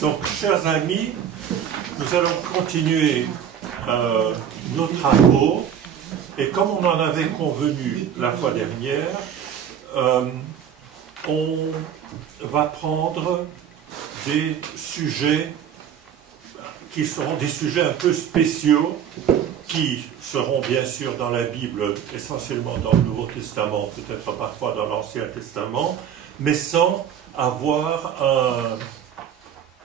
Donc, chers amis, nous allons continuer nos travaux. Et comme on en avait convenu la fois dernière, on va prendre des sujets qui seront des sujets un peu spéciaux, qui seront bien sûr dans la Bible, essentiellement dans le Nouveau Testament, peut-être parfois dans l'Ancien Testament, mais sans avoir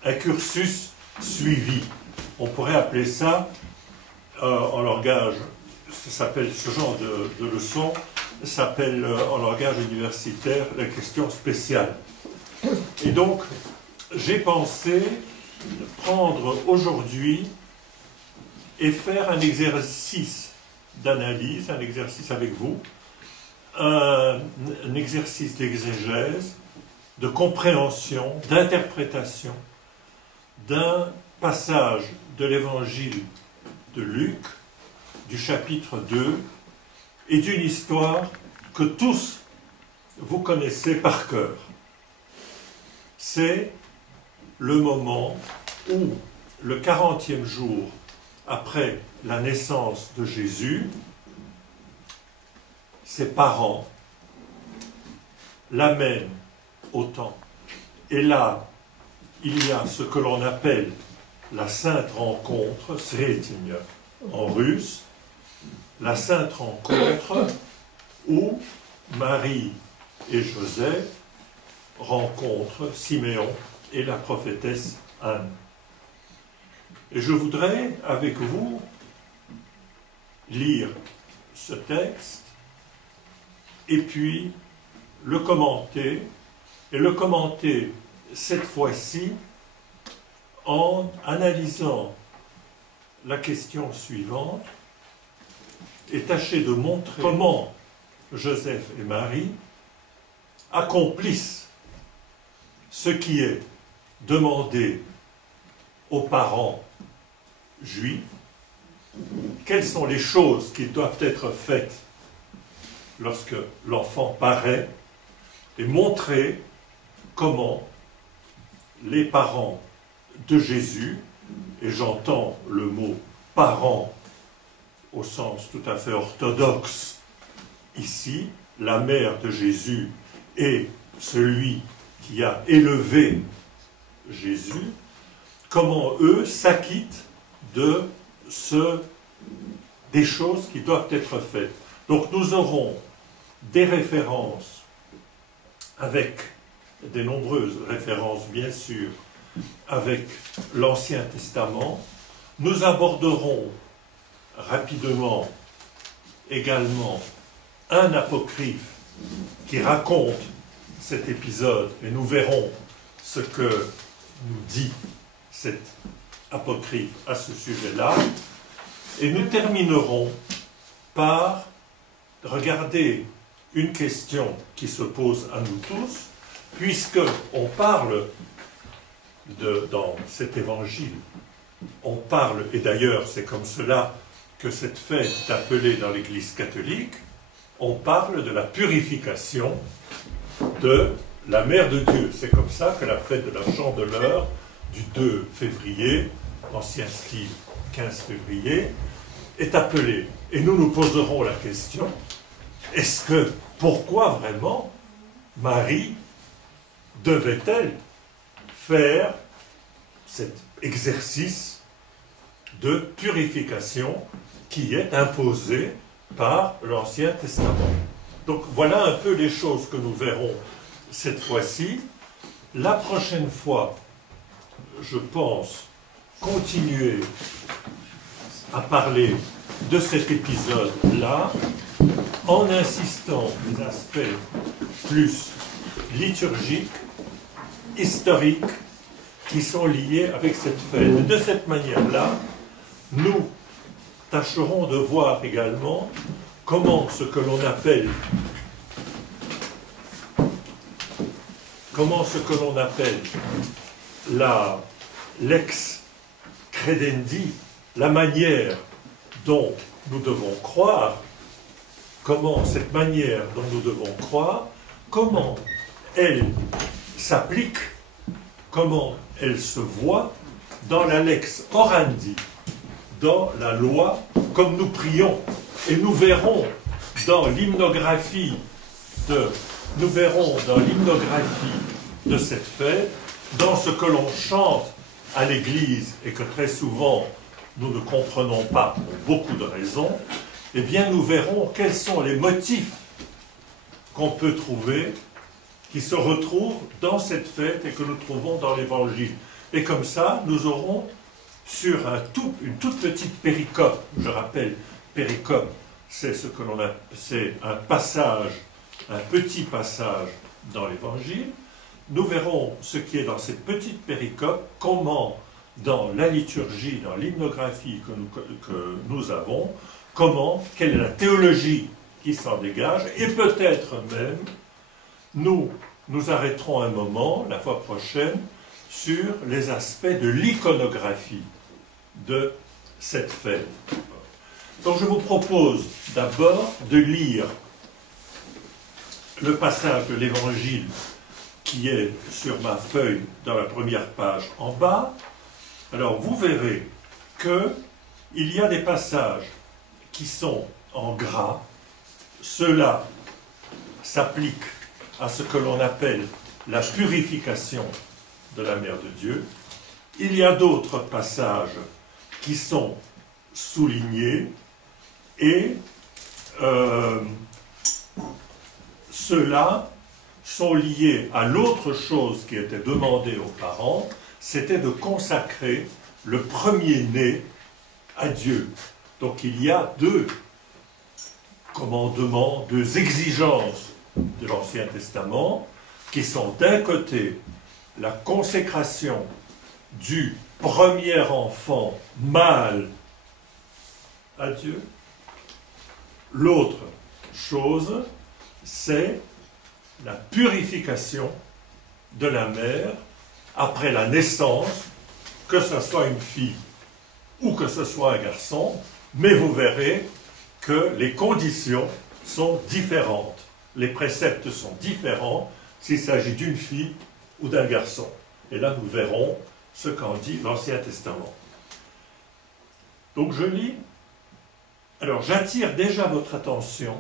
un cursus suivi. On pourrait appeler ça, en langage, ça s'appelle ce genre de leçon, s'appelle en langage universitaire la question spéciale. Et donc, j'ai pensé prendre aujourd'hui et faire un exercice d'analyse, un exercice avec vous, un exercice d'exégèse, de compréhension, d'interprétation d'un passage de l'évangile de Luc, du chapitre 2, et d'une histoire que tous vous connaissez par cœur. C'est le moment où, le 40e jour après la naissance de Jésus, ses parents l'amènent au temple. Et là, il y a ce que l'on appelle la sainte rencontre, Sretenia en russe, la sainte rencontre où Marie et Joseph rencontrent Siméon et la prophétesse Anne. Et je voudrais, avec vous, lire ce texte et puis le commenter, et le commenter cette fois-ci en analysant la question suivante et tâcher de montrer comment Joseph et Marie accomplissent ce qui est demandé aux parents juifs, quelles sont les choses qui doivent être faites lorsque l'enfant paraît, et montrer comment les parents de Jésus, et j'entends le mot parents au sens tout à fait orthodoxe ici, la mère de Jésus et celui qui a élevé Jésus, comment eux s'acquittent des choses qui doivent être faites. Donc nous aurons des références, avec des nombreuses références bien sûr, avec l'Ancien Testament. Nous aborderons rapidement également un apocryphe qui raconte cet épisode, et nous verrons ce que nous dit cet apocryphe à ce sujet-là. Et nous terminerons par regarder une question qui se pose à nous tous, puisque on parle dans cet évangile, on parle, et d'ailleurs c'est comme cela que cette fête est appelée dans l'Église catholique, on parle de la purification de la Mère de Dieu. C'est comme ça que la fête de la Chandeleur du 2 février, ancien style 15 février, est appelée. Et nous nous poserons la question, pourquoi vraiment Marie devait-elle faire cet exercice de purification qui est imposé par l'Ancien Testament? Donc voilà un peu les choses que nous verrons cette fois-ci. La prochaine fois, je pense continuer à parler de cet épisode-là en insistant sur des aspects plus liturgiques, historiques, qui sont liés avec cette fête. Et de cette manière-là, nous tâcherons de voir également comment ce que l'on appelle l'ex credendi, la manière dont nous devons croire, comment cette manière dont nous devons croire, comment elle s'applique, comment elle se voit dans la lex orandi, dans la loi, comme nous prions. Et nous verrons dans l'hymnographie de cette fête, dans ce que l'on chante à l'église et que très souvent nous ne comprenons pas pour beaucoup de raisons, eh bien nous verrons quels sont les motifs qu'on peut trouver, qui se retrouvent dans cette fête et que nous trouvons dans l'Évangile. Et comme ça, nous aurons sur une toute petite péricope, je rappelle, péricope, c'est ce que l'on a, c'est un passage, un petit passage dans l'Évangile. Nous verrons ce qui est dans cette petite péricope, comment dans la liturgie, dans l'hymnographie que nous avons, quelle est la théologie qui s'en dégage, et peut-être même, nous arrêterons un moment, la fois prochaine, sur les aspects de l'iconographie de cette fête. Donc je vous propose d'abord de lire le passage de l'Évangile qui est sur ma feuille dans la première page en bas. Alors vous verrez qu'il y a des passages qui sont en gras. Cela s'applique à ce que l'on appelle la purification de la Mère de Dieu. Il y a d'autres passages qui sont soulignés et ceux-là sont liés à l'autre chose qui était demandée aux parents, c'était de consacrer le premier-né à Dieu. Donc il y a deux commandements, deux exigences de l'Ancien Testament qui sont d'un côté la consécration du premier enfant mâle à Dieu. L'autre chose, c'est la purification de la mère après la naissance, que ce soit une fille ou que ce soit un garçon, mais vous verrez que les conditions sont différentes. Les préceptes sont différents s'il s'agit d'une fille ou d'un garçon. Et là, nous verrons ce qu'en dit l'Ancien Testament. Donc je lis. Alors j'attire déjà votre attention,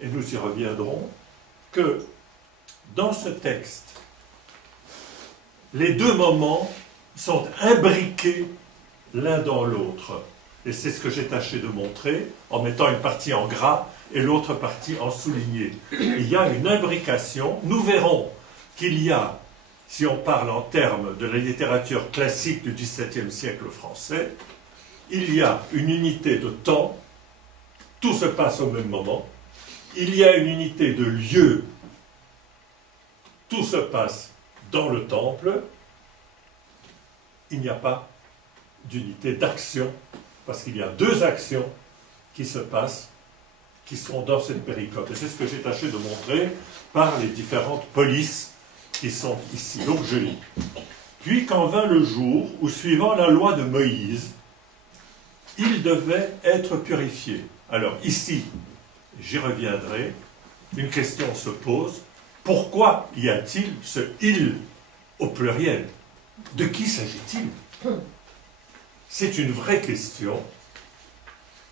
et nous y reviendrons, que dans ce texte, les deux moments sont imbriqués l'un dans l'autre. Et c'est ce que j'ai tâché de montrer en mettant une partie en gras et l'autre partie en souligné. Il y a une imbrication. Nous verrons qu'il y a, si on parle en termes de la littérature classique du XVIIe siècle français, il y a une unité de temps, tout se passe au même moment. Il y a une unité de lieu, tout se passe dans le temple. Il n'y a pas d'unité d'action, parce qu'il y a deux actions qui se passent, qui sont dans cette péricope. Et c'est ce que j'ai tâché de montrer par les différentes polices qui sont ici. Donc je lis. Puis quand vint le jour où, suivant la loi de Moïse, il devait être purifié. Alors ici, j'y reviendrai, une question se pose. Pourquoi y a-t-il ce « il » au pluriel? De qui s'agit-il? C'est une vraie question.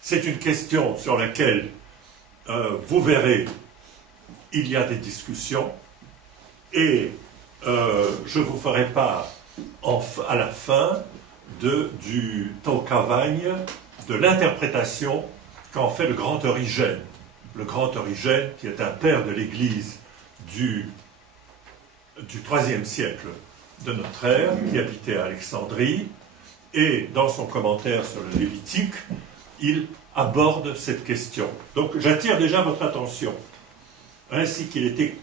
C'est une question sur laquelle, vous verrez, il y a des discussions. Et je vous ferai part à la fin du Tocavagne, de l'interprétation qu'en fait le grand Origène. Le grand Origène, qui est un père de l'Église du IIIe siècle de notre ère, qui habitait à Alexandrie, et dans son commentaire sur le Lévitique, il aborde cette question. Donc j'attire déjà votre attention. Ainsi qu'il était,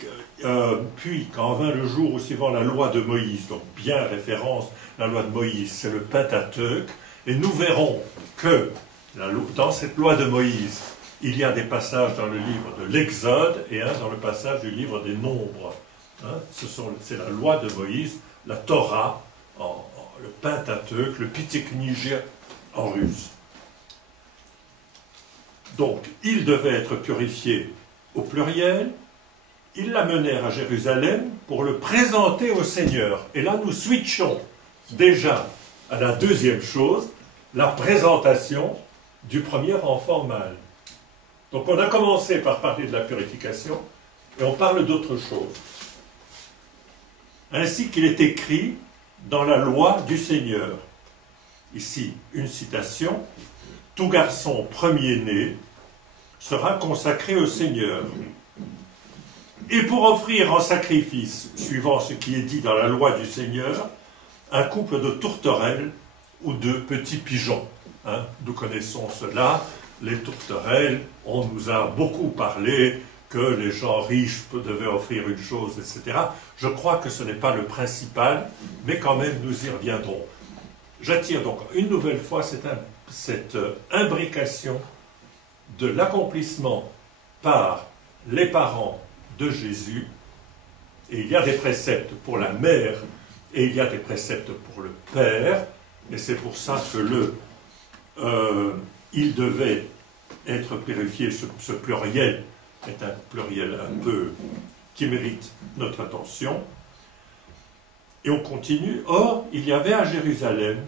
puis quand vint le jour où, suivant la loi de Moïse, donc bien référence, la loi de Moïse, c'est le Pentateuque, et nous verrons que dans cette loi de Moïse, il y a des passages dans le livre de l'Exode et un dans le passage du livre des Nombres. Hein, c'est la loi de Moïse, la Torah, le Pentateuque, le Pitiknija en russe. Donc, il devait être purifié au pluriel, ils l'amenèrent à Jérusalem pour le présenter au Seigneur. Et là, nous switchons déjà à la deuxième chose, la présentation du premier enfant mâle. Donc on a commencé par parler de la purification, et on parle d'autre chose. Ainsi qu'il est écrit dans la loi du Seigneur. Ici, une citation. « Tout garçon premier-né sera consacré au Seigneur. Et pour offrir en sacrifice, suivant ce qui est dit dans la loi du Seigneur, un couple de tourterelles ou de petits pigeons. » Nous connaissons cela, les tourterelles, on nous a beaucoup parlé que les gens riches devaient offrir une chose, etc. Je crois que ce n'est pas le principal, mais quand même nous y reviendrons. J'attire donc une nouvelle fois cette imbrication de l'accomplissement par les parents de Jésus, et il y a des préceptes pour la mère, et il y a des préceptes pour le père, et c'est pour ça que il devait être purifié, ce pluriel est un pluriel un peu qui mérite notre attention. Et on continue. Or, il y avait à Jérusalem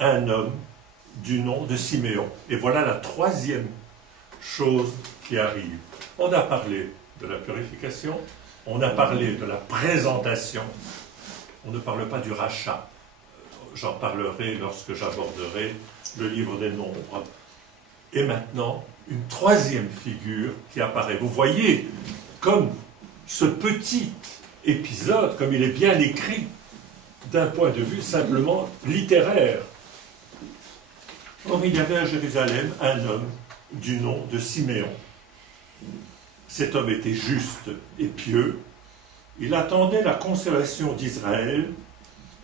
un homme du nom de Siméon. Et voilà la troisième chose qui arrive. On a parlé de la purification, on a parlé de la présentation, on ne parle pas du rachat. J'en parlerai lorsque j'aborderai le livre des Nombres. Et maintenant, une troisième figure qui apparaît. Vous voyez, comme ce petit épisode, comme il est bien écrit, d'un point de vue simplement littéraire. Or, il y avait à Jérusalem un homme du nom de Siméon. Cet homme était juste et pieux. Il attendait la consolation d'Israël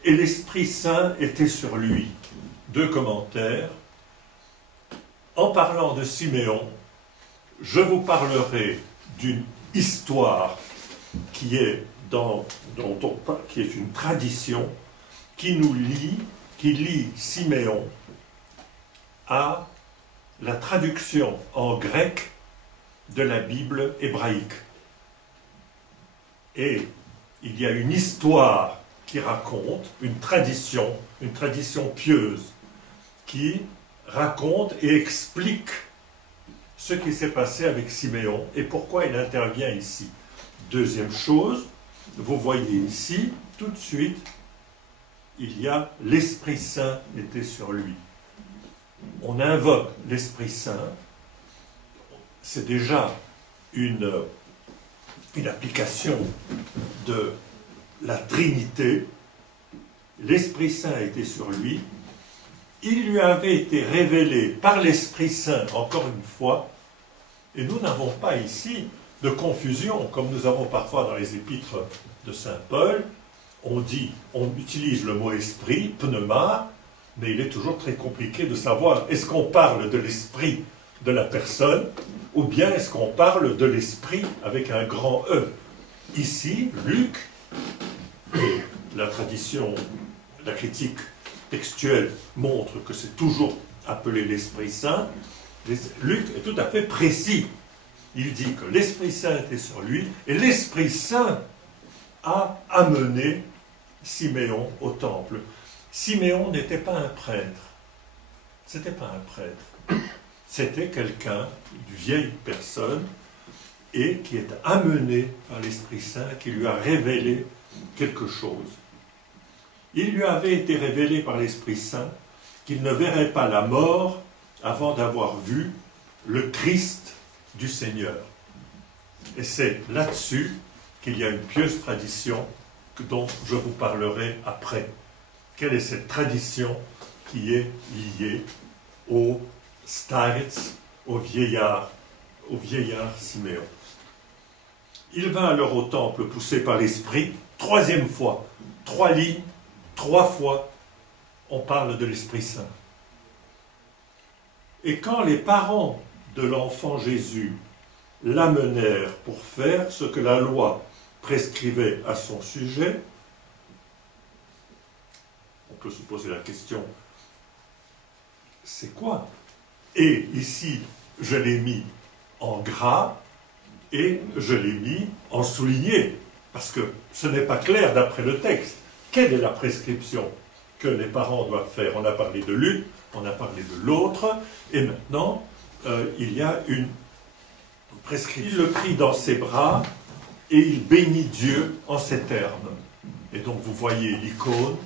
et l'Esprit Saint était sur lui. Deux commentaires. En parlant de Siméon, je vous parlerai d'une histoire qui est qui est une tradition qui lie Siméon à la traduction en grec de la Bible hébraïque. Et il y a une histoire qui raconte, une tradition pieuse, qui raconte et explique ce qui s'est passé avec Siméon et pourquoi il intervient ici. Deuxième chose, vous voyez ici, tout de suite, il y a l'Esprit Saint était sur lui. On invoque l'Esprit Saint, c'est déjà une application de la Trinité. L'Esprit Saint était sur lui. Il lui avait été révélé par l'Esprit Saint, encore une fois, et nous n'avons pas ici de confusion, comme nous avons parfois dans les épîtres de Saint Paul. On utilise le mot esprit, pneuma, mais il est toujours très compliqué de savoir, est-ce qu'on parle de l'esprit de la personne, ou bien est-ce qu'on parle de l'esprit avec un grand E. Ici, Luc, et la tradition, la critique textuelle montre que c'est toujours appelé l'Esprit Saint. Luc est tout à fait précis. Il dit que l'Esprit Saint était sur lui, et l'Esprit Saint a amené Siméon au temple. Siméon n'était pas un prêtre. C'était pas un prêtre. C'était quelqu'un, une vieille personne, et qui est amené par l'Esprit Saint, qui lui a révélé quelque chose. Il lui avait été révélé par l'Esprit Saint qu'il ne verrait pas la mort avant d'avoir vu le Christ du Seigneur. Et c'est là-dessus qu'il y a une pieuse tradition dont je vous parlerai après. Quelle est cette tradition qui est liée au starets, au vieillard Siméon? Il vint alors au temple poussé par l'Esprit, troisième fois, 3 lignes, 3 fois, on parle de l'Esprit Saint. Et quand les parents de l'enfant Jésus l'amenèrent pour faire ce que la loi prescrivait à son sujet, on peut se poser la question, c'est quoi? Et ici, je l'ai mis en gras, Et je l'ai mis en souligné, parce que ce n'est pas clair d'après le texte. Quelle est la prescription que les parents doivent faire? On a parlé de l'une, on a parlé de l'autre, et maintenant, il y a une prescription. Il le prit dans ses bras, et il bénit Dieu en ces termes. Et donc vous voyez l'icône,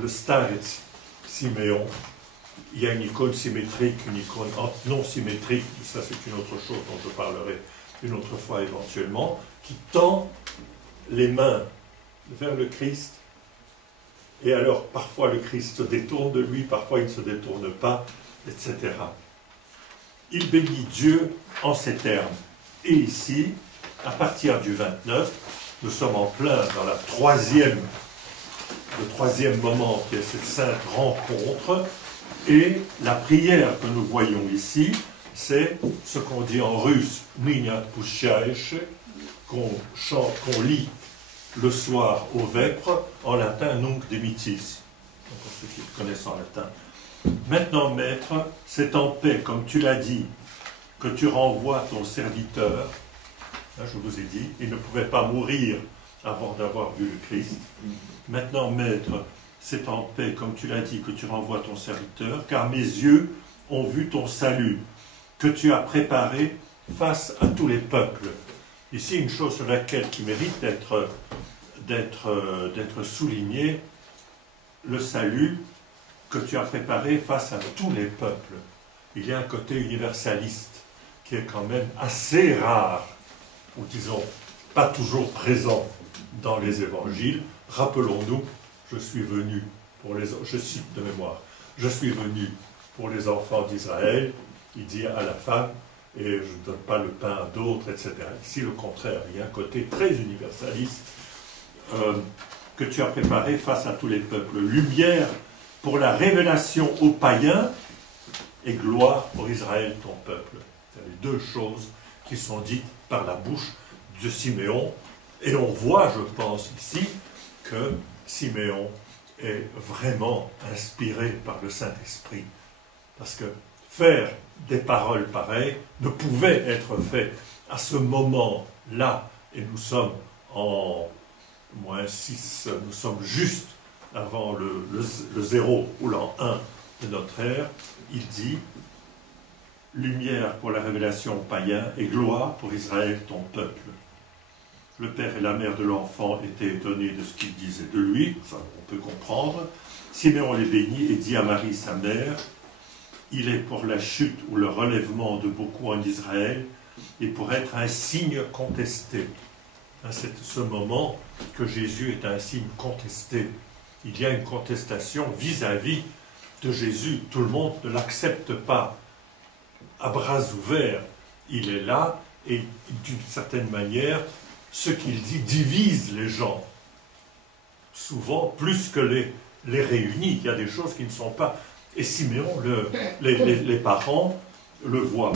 le Starets Siméon. Il y a une icône symétrique, une icône non symétrique, ça c'est une autre chose dont je parlerai une autre fois éventuellement, qui tend les mains vers le Christ. Et alors parfois le Christ se détourne de lui, parfois il ne se détourne pas, etc. Il bénit Dieu en ces termes. Et ici, à partir du 29, nous sommes en plein dans le troisième moment qui est cette sainte rencontre, et la prière que nous voyons ici, c'est ce qu'on dit en russe, Minyat Pushaesh, qu'on chante, qu'on lit le soir aux vêpres, en latin Nunc Dimittis, pour ceux qui connaissent en latin. Maintenant, maître, c'est en paix, comme tu l'as dit, que tu renvoies ton serviteur. Là, je vous ai dit, il ne pouvait pas mourir avant d'avoir vu le Christ. Maintenant, maître, c'est en paix, comme tu l'as dit, que tu renvoies ton serviteur, car mes yeux ont vu ton salut, que tu as préparé face à tous les peuples. Ici, une chose sur laquelle qui mérite d'être soulignée, le salut que tu as préparé face à tous les peuples. Il y a un côté universaliste qui est quand même assez rare, ou disons, pas toujours présent dans les évangiles. Rappelons-nous, je suis venu pour les... Je cite de mémoire. Je suis venu pour les enfants d'Israël, il dit à la femme, et je ne donne pas le pain à d'autres, etc. Ici, le contraire, il y a un côté très universaliste que tu as préparé face à tous les peuples. Lumière pour la révélation aux païens et gloire pour Israël, ton peuple. C'est les deux choses qui sont dites par la bouche de Siméon. Et on voit, je pense, ici, que Siméon est vraiment inspiré par le Saint-Esprit. Parce que faire des paroles pareilles ne pouvait être fait à ce moment-là. Et nous sommes en -6, nous sommes juste avant le 0 ou l'an 1 de notre ère. Il dit « Lumière pour la révélation aux païens et gloire pour Israël, ton peuple ». Le père et la mère de l'enfant étaient étonnés de ce qu'il disait de lui, ça on peut comprendre. Siméon les bénit et dit à Marie, sa mère, « Il est pour la chute ou le relèvement de beaucoup en Israël et pour être un signe contesté. » C'est ce moment que Jésus est un signe contesté. Il y a une contestation vis-à-vis de Jésus. Tout le monde ne l'accepte pas à bras ouverts. Il est là et d'une certaine manière, ce qu'il dit divise les gens. Souvent, plus que les réunit. Il y a des choses qui ne sont pas... Et Siméon, les parents, le voient.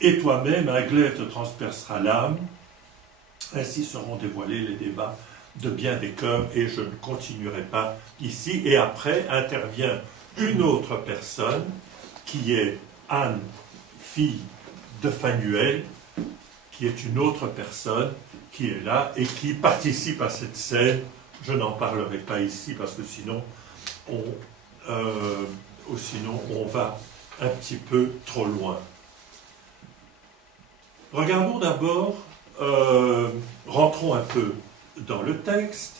Et toi-même, un glaive te transpercera l'âme. Ainsi seront dévoilés les débats de bien des cœurs, et je ne continuerai pas ici. Et après intervient une autre personne, qui est Anne, fille de Phanuel, qui est une autre personne, qui est là, et qui participe à cette scène. Je n'en parlerai pas ici, parce que sinon on va un petit peu trop loin. Regardons d'abord, rentrons un peu dans le texte,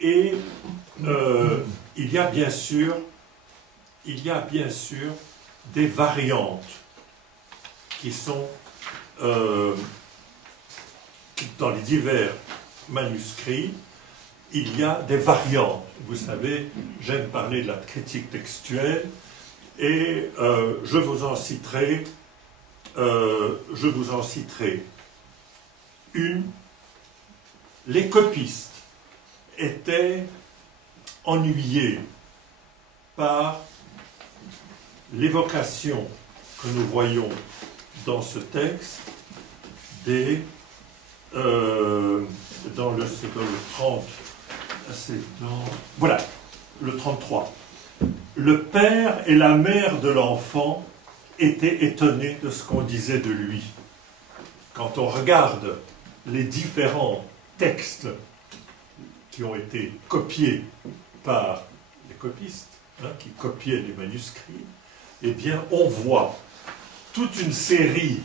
et il y a bien sûr des variantes qui sont dans les divers manuscrits. Il y a des variantes. Vous savez, j'aime parler de la critique textuelle, et je vous en citerai une. Les copistes étaient ennuyés par l'évocation que nous voyons dans ce texte dans le 30, voilà, le 33. Le père et la mère de l'enfant étaient étonnés de ce qu'on disait de lui. quand on regarde les différents textes qui ont été copiés par les copistes, qui copiaient les manuscrits, eh bien, on voit toute une série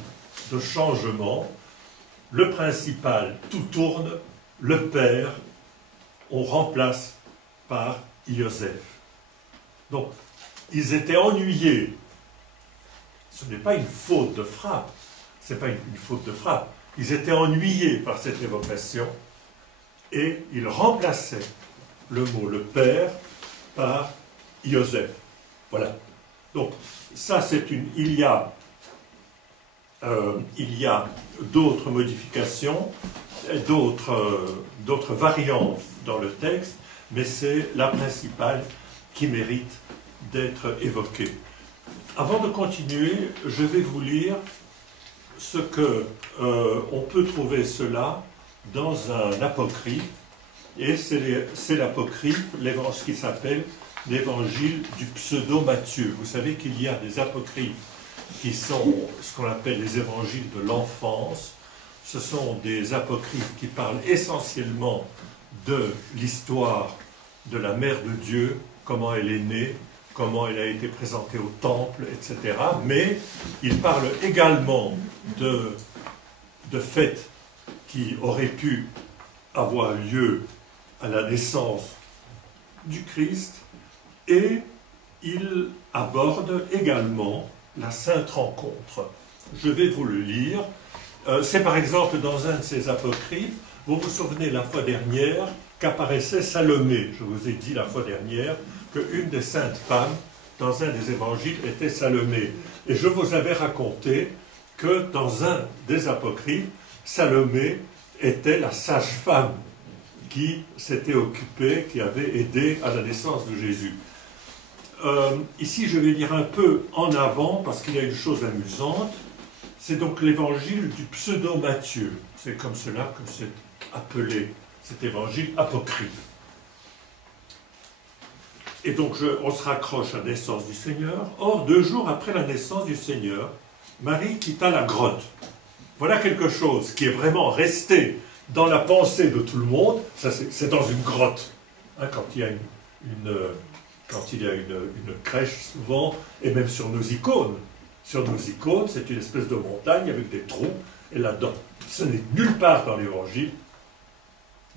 de changements. Le principal, tout tourne, le Père, on remplace par Ioseph. Donc, ils étaient ennuyés. Ce n'est pas une faute de frappe. Ce n'est pas une faute de frappe. Ils étaient ennuyés par cette évocation et ils remplaçaient le mot le Père par Ioseph. Voilà. Donc, ça, c'est une... Il y a d'autres modifications, d'autres variantes dans le texte, mais c'est la principale qui mérite d'être évoquée. Avant de continuer, je vais vous lire ce que on peut trouver cela dans un apocryphe, et c'est l'apocryphe, ce qui s'appelle l'évangile du pseudo-Matthieu. Vous savez qu'il y a des apocryphes qui sont ce qu'on appelle les évangiles de l'enfance. Ce sont des apocryphes qui parlent essentiellement de l'histoire de la Mère de Dieu, comment elle est née, comment elle a été présentée au temple, etc. Mais ils parlent également de faits qui auraient pu avoir lieu à la naissance du Christ, et ils abordent également la Sainte Rencontre. Je vais vous le lire. C'est par exemple dans un de ces apocryphes, vous vous souvenez la fois dernière qu'apparaissait Salomé. Je vous ai dit la fois dernière qu'une des saintes femmes dans un des évangiles était Salomé. Et je vous avais raconté que dans un des apocryphes, Salomé était la sage-femme qui s'était occupée, qui avait aidé à la naissance de Jésus. Ici, je vais lire un peu en avant, parce qu'il y a une chose amusante. C'est donc l'évangile du pseudo-Matthieu. C'est comme cela que c'est appelé, cet évangile apocryphe. Et donc, on se raccroche à la naissance du Seigneur. Or, 2 jours après la naissance du Seigneur, Marie quitta la grotte. Voilà quelque chose qui est vraiment resté dans la pensée de tout le monde. Ça, c'est dans une grotte. Quand il y a une crèche, souvent, et même sur nos icônes. Sur nos icônes, c'est une espèce de montagne avec des trous, et là-dedans, ce n'est nulle part dans l'Évangile,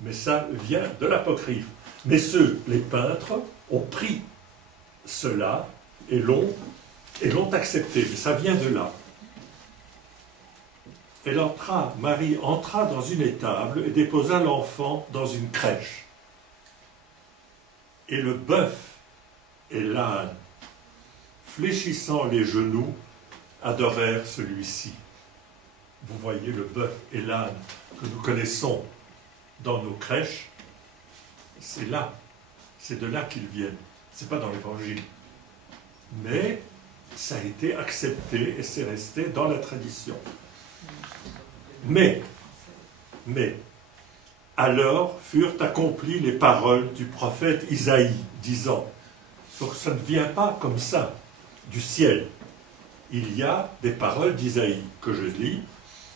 mais ça vient de l'apocryphe. Mais les peintres, ont pris cela et l'ont accepté. Mais ça vient de là. Marie entra dans une étable et déposa l'enfant dans une crèche. Et le bœuf et l'âne, fléchissant les genoux, adorèrent celui-ci. Vous voyez le bœuf et l'âne que nous connaissons dans nos crèches, c'est de là qu'ils viennent. Ce n'est pas dans l'Évangile. Mais ça a été accepté et c'est resté dans la tradition. Mais, alors furent accomplies les paroles du prophète Isaïe, disant, donc ça ne vient pas comme ça, du ciel. Il y a des paroles d'Isaïe que je lis.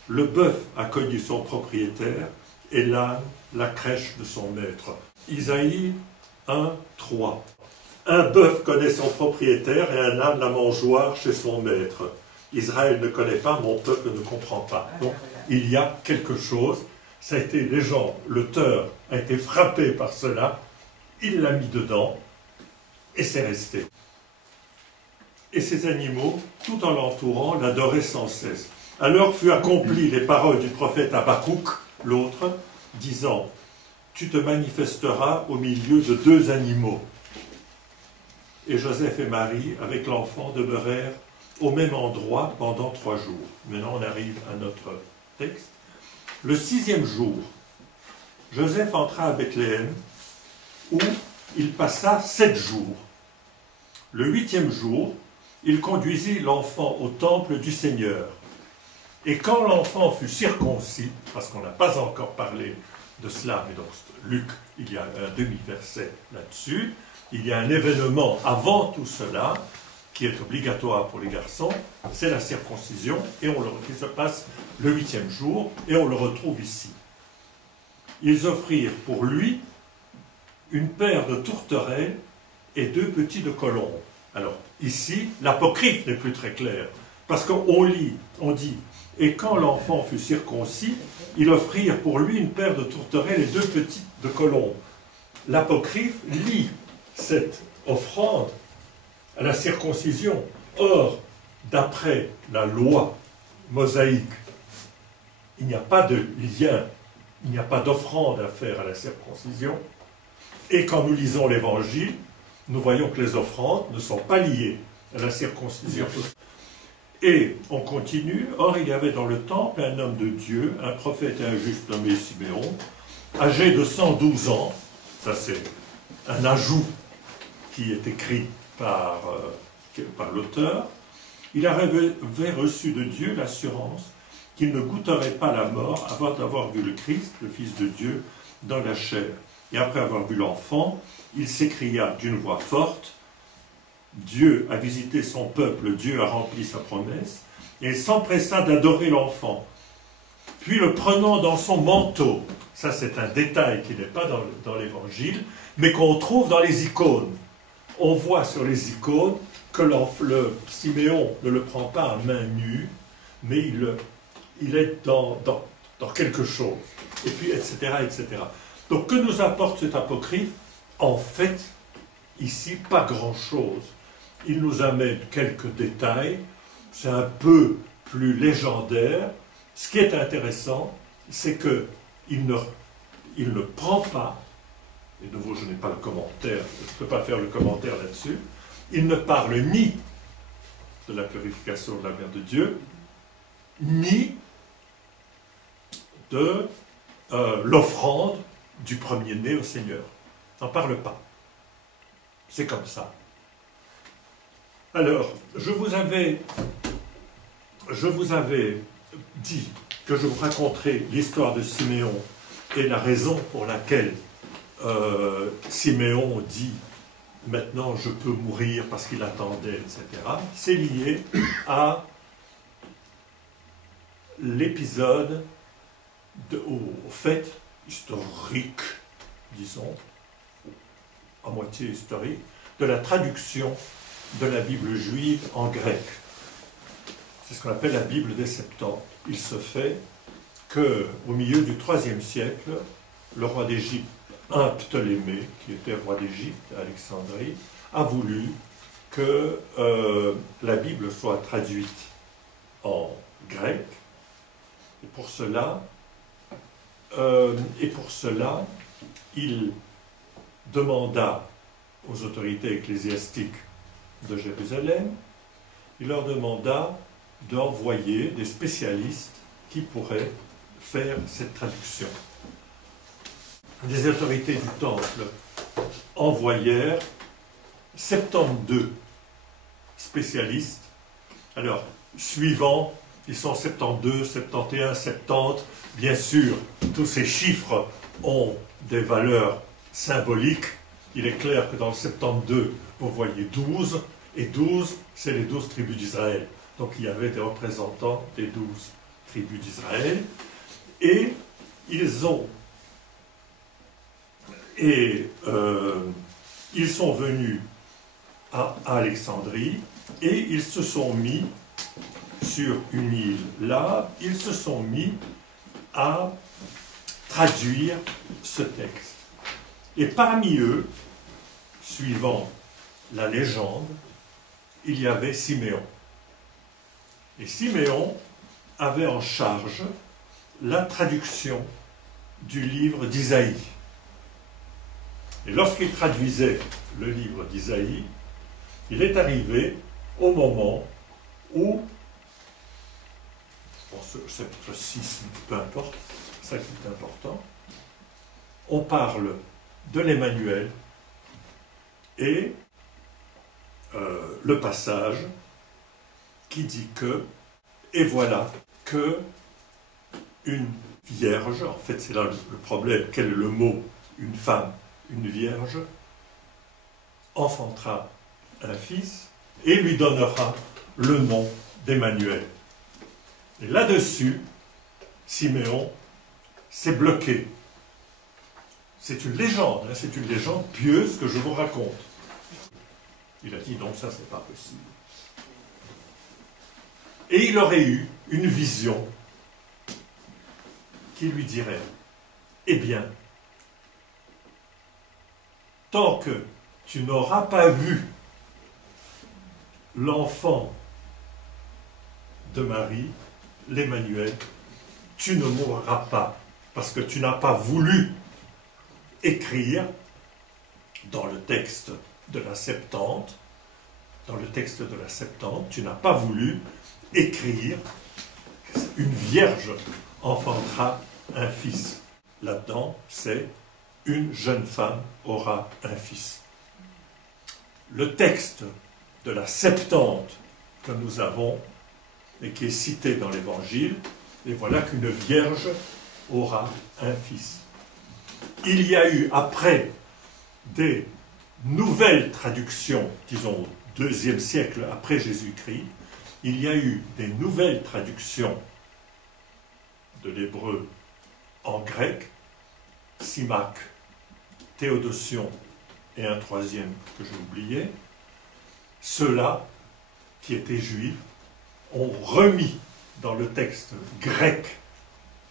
Le bœuf a connu son propriétaire et l'âne la crèche de son maître. Isaïe 1, 3. Un bœuf connaît son propriétaire et un âne la mangeoire chez son maître. Israël ne connaît pas, mon peuple ne comprend pas. Donc, il y a quelque chose. Ça a été, les gens, l'auteur a été frappé par cela, il l'a mis dedans, et c'est resté. Et ces animaux, tout en l'entourant, l'adoraient sans cesse. Alors furent accomplies les paroles du prophète Habakkuk, l'autre, disant, « Tu te manifesteras au milieu de 2 animaux. » Et Joseph et Marie, avec l'enfant, demeurèrent au même endroit pendant 3 jours. Maintenant, on arrive à notre texte. Le 6e jour, Joseph entra à Bethléem, où il passa 7 jours. Le 8e jour, il conduisit l'enfant au temple du Seigneur. Et quand l'enfant fut circoncis, parce qu'on n'a pas encore parlé de cela, mais dans Luc, il y a un demi-verset là-dessus, il y a un événement avant tout cela, qui est obligatoire pour les garçons, c'est la circoncision, qui se passe le 8e jour, et on le retrouve ici. Ils offrirent pour lui une paire de tourterelles et 2 petits de colombes. Alors, ici, l'apocryphe n'est plus très clair, parce qu'on lit, on dit, et quand l'enfant fut circoncis, ils offrirent pour lui une paire de tourterelles et 2 petits de colombes. L'apocryphe lit cette offrande à la circoncision. Or, d'après la loi mosaïque, il n'y a pas de lien, il n'y a pas d'offrande à faire à la circoncision. Et quand nous lisons l'Évangile, nous voyons que les offrandes ne sont pas liées à la circoncision. Et on continue. Or, il y avait dans le temple un homme de Dieu, un prophète et un juste nommé Siméon, âgé de 112 ans. Ça, c'est un ajout qui est écrit par l'auteur. Il avait reçu de Dieu l'assurance qu'il ne goûterait pas la mort avant d'avoir vu le Christ, le Fils de Dieu, dans la chair. Et après avoir vu l'enfant, il s'écria d'une voix forte, « Dieu a visité son peuple, Dieu a rempli sa promesse. » Et il s'empressa d'adorer l'enfant. Puis le prenant dans son manteau, ça c'est un détail qui n'est pas dans l'Évangile, mais qu'on trouve dans les icônes. On voit sur les icônes que le Siméon ne le prend pas à main nue, mais il est dans quelque chose. Et puis, etc., etc. Donc, que nous apporte cet apocryphe? En fait, ici, pas grand-chose. Il nous amène quelques détails, c'est un peu plus légendaire. Ce qui est intéressant, c'est qu'il ne prend pas, et de nouveau, je n'ai pas le commentaire, je ne peux pas faire le commentaire là-dessus, il ne parle ni de la purification de la Mère de Dieu, ni de l'offrande du premier-né au Seigneur. Il n'en parle pas. C'est comme ça. Alors, je vous avais dit que je vous raconterai l'histoire de Siméon et la raison pour laquelle Siméon dit « maintenant je peux mourir parce qu'il attendait », etc. C'est lié à l'épisode, au fait historique, disons, à moitié historique, de la traduction de la Bible juive en grec. C'est ce qu'on appelle la Bible des Septante. Il se fait qu'au milieu du IIIe siècle, le roi d'Égypte, un Ptolémée, qui était roi d'Égypte à Alexandrie, a voulu que la Bible soit traduite en grec. Et pour cela, il demanda aux autorités ecclésiastiques de Jérusalem, il leur demanda d'envoyer des spécialistes qui pourraient faire cette traduction. Les autorités du Temple envoyèrent 72 spécialistes. Alors, suivant, ils sont 72, 71, 70. Bien sûr, tous ces chiffres ont des valeurs symboliques. Il est clair que dans le 72, vous voyez 12, et 12, c'est les 12 tribus d'Israël. Donc il y avait des représentants des 12 tribus d'Israël. Et ils sont venus à Alexandrie et ils se sont mis sur une île là, ils se sont mis à traduire ce texte. Et parmi eux, suivant la légende, il y avait Siméon. Et Siméon avait en charge la traduction du livre d'Isaïe. Et lorsqu'il traduisait le livre d'Isaïe, il est arrivé au moment où, bon, ce chapitre 6, peu importe, c'est ça qui est important, on parle de l'Emmanuel et le passage qui dit que, et voilà, que une vierge, en fait c'est là le problème, quel est le mot, une femme, une vierge, enfantera un fils, et lui donnera le nom d'Emmanuel. Et là-dessus, Siméon s'est bloqué. C'est une légende, hein, c'est une légende pieuse que je vous raconte. Il a dit non, ça c'est pas possible. Et il aurait eu une vision qui lui dirait, eh bien, tant que tu n'auras pas vu l'enfant de Marie, l'Emmanuel, tu ne mourras pas, parce que tu n'as pas voulu écrire dans le texte de la Septante, tu n'as pas voulu écrire une vierge enfantera un fils. Là-dedans, c'est une jeune femme aura un fils. Le texte de la Septante que nous avons et qui est cité dans l'Évangile, et voilà qu'une vierge aura un fils. Il y a eu, après des nouvelles traductions, disons au IIe siècle après Jésus-Christ, il y a eu des nouvelles traductions de l'hébreu en grec, Symmach, Théodotion et un troisième que j'ai oublié. Ceux-là, qui étaient juifs, ont remis dans le texte grec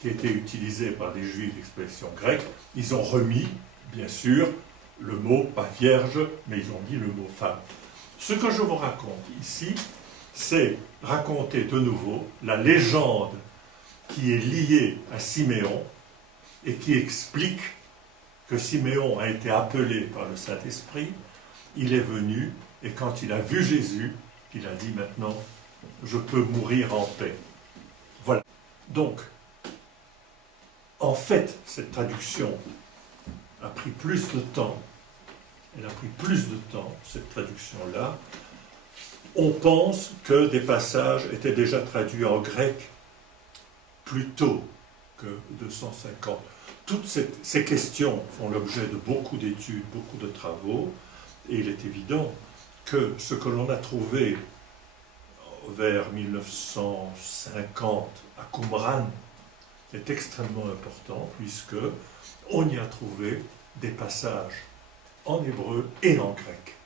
qui était utilisé par les juifs, l'expression grecque, ils ont remis, bien sûr, le mot, pas vierge, mais ils ont dit le mot femme. Ce que je vous raconte ici, c'est raconter de nouveau la légende qui est liée à Siméon et qui explique que Siméon a été appelé par le Saint-Esprit, il est venu et quand il a vu Jésus, il a dit maintenant, je peux mourir en paix. Voilà. Donc, en fait, cette traduction a pris plus de temps. Elle a pris plus de temps, cette traduction-là. On pense que des passages étaient déjà traduits en grec plus tôt que 250. Toutes ces questions font l'objet de beaucoup d'études, beaucoup de travaux, et il est évident que ce que l'on a trouvé vers 1950 à Qumran est extrêmement important, puisque on y a trouvé des passages en hébreu et en grec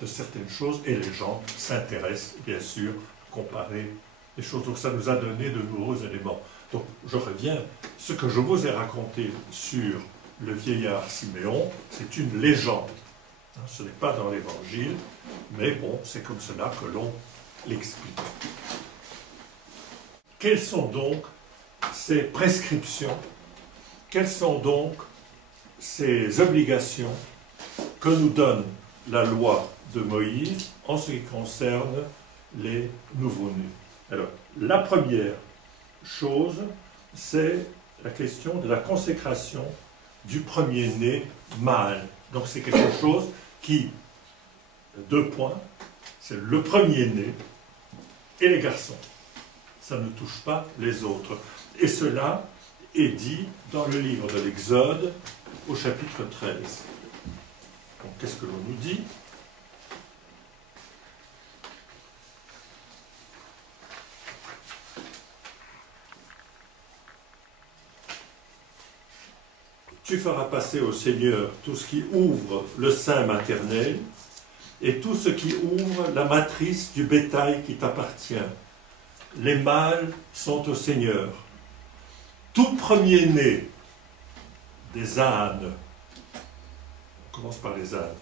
de certaines choses, et les gens s'intéressent, bien sûr, à comparer les choses. Donc ça nous a donné de nouveaux éléments. Donc je reviens, ce que je vous ai raconté sur le vieillard Siméon, c'est une légende. Ce n'est pas dans l'Évangile, mais bon, c'est comme cela que l'on l'explique. Quelles sont donc ces prescriptions? Quelles sont donc ces obligations que nous donne la loi de Moïse en ce qui concerne les nouveau-nés? Alors, la première chose, c'est la question de la consécration du premier-né mâle. Donc c'est quelque chose qui, 2 points, c'est le premier-né et les garçons. Ça ne touche pas les autres. Et cela est dit dans le livre de l'Exode, au chapitre 13. Donc qu'est-ce que l'on nous dit ? Tu feras passer au Seigneur tout ce qui ouvre le sein maternel et tout ce qui ouvre la matrice du bétail qui t'appartient. Les mâles sont au Seigneur. Tout premier-né des ânes, on commence par les ânes,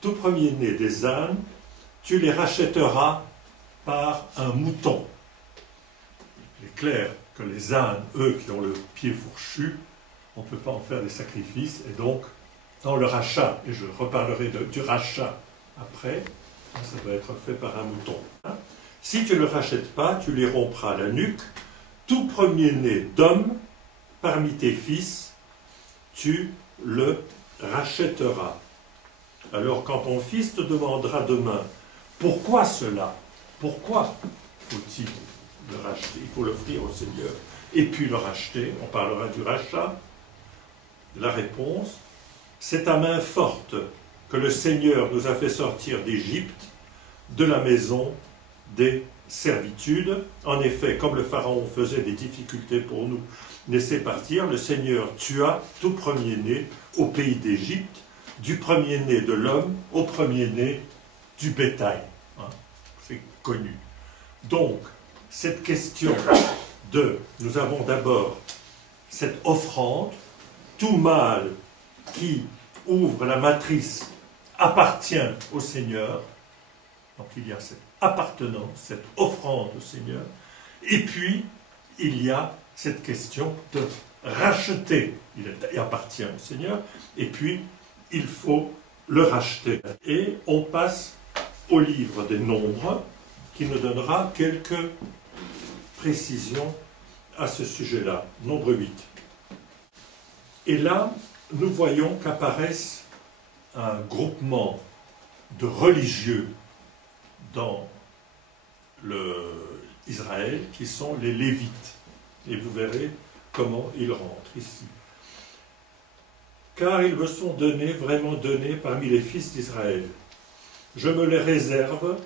tout premier-né des ânes, tu les rachèteras par un mouton. Il est clair que les ânes, eux qui ont le pied fourchu, on ne peut pas en faire des sacrifices, et donc, dans le rachat, et je reparlerai du rachat après, ça doit être fait par un mouton. Si tu ne le rachètes pas, tu les rompras la nuque. Tout premier-né d'homme, parmi tes fils, tu le rachèteras. Alors, quand ton fils te demandera demain, pourquoi cela? Pourquoi faut-il le racheter? Il faut l'offrir au Seigneur. Et puis le racheter, on parlera du rachat. La réponse, c'est à main forte que le Seigneur nous a fait sortir d'Égypte, de la maison des servitudes. En effet, comme le Pharaon faisait des difficultés pour nous laisser partir, le Seigneur tua tout premier-né au pays d'Égypte, du premier-né de l'homme au premier-né du bétail. Hein, c'est connu. Donc, cette question nous avons d'abord cette offrande, tout mâle qui ouvre la matrice appartient au Seigneur. Donc il y a cette appartenance, cette offrande au Seigneur. Et puis, il y a cette question de racheter. Il appartient au Seigneur. Et puis, il faut le racheter. Et on passe au livre des Nombres, qui nous donnera quelques précisions à ce sujet-là. Nombre 8. Et là, nous voyons qu'apparaissent un groupement de religieux dans Israël, qui sont les Lévites. Et vous verrez comment ils rentrent ici. Car ils me sont donnés, vraiment donnés parmi les fils d'Israël. Je me les réserve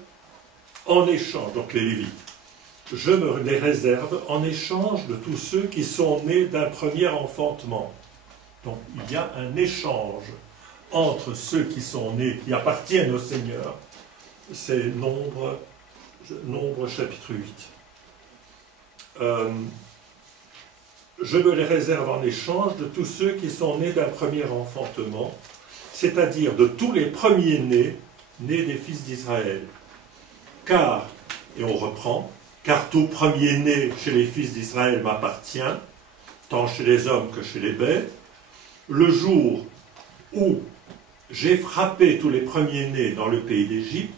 en échange, donc les Lévites, je me les réserve en échange de tous ceux qui sont nés d'un premier enfantement. Donc il y a un échange entre ceux qui sont nés, qui appartiennent au Seigneur. C'est Nombre chapitre 8. Je me les réserve en échange de tous ceux qui sont nés d'un premier enfantement, c'est-à-dire de tous les premiers-nés, nés des fils d'Israël. Car, et on reprend, car tout premier-né chez les fils d'Israël m'appartient, tant chez les hommes que chez les bêtes. Le jour où j'ai frappé tous les premiers-nés dans le pays d'Égypte,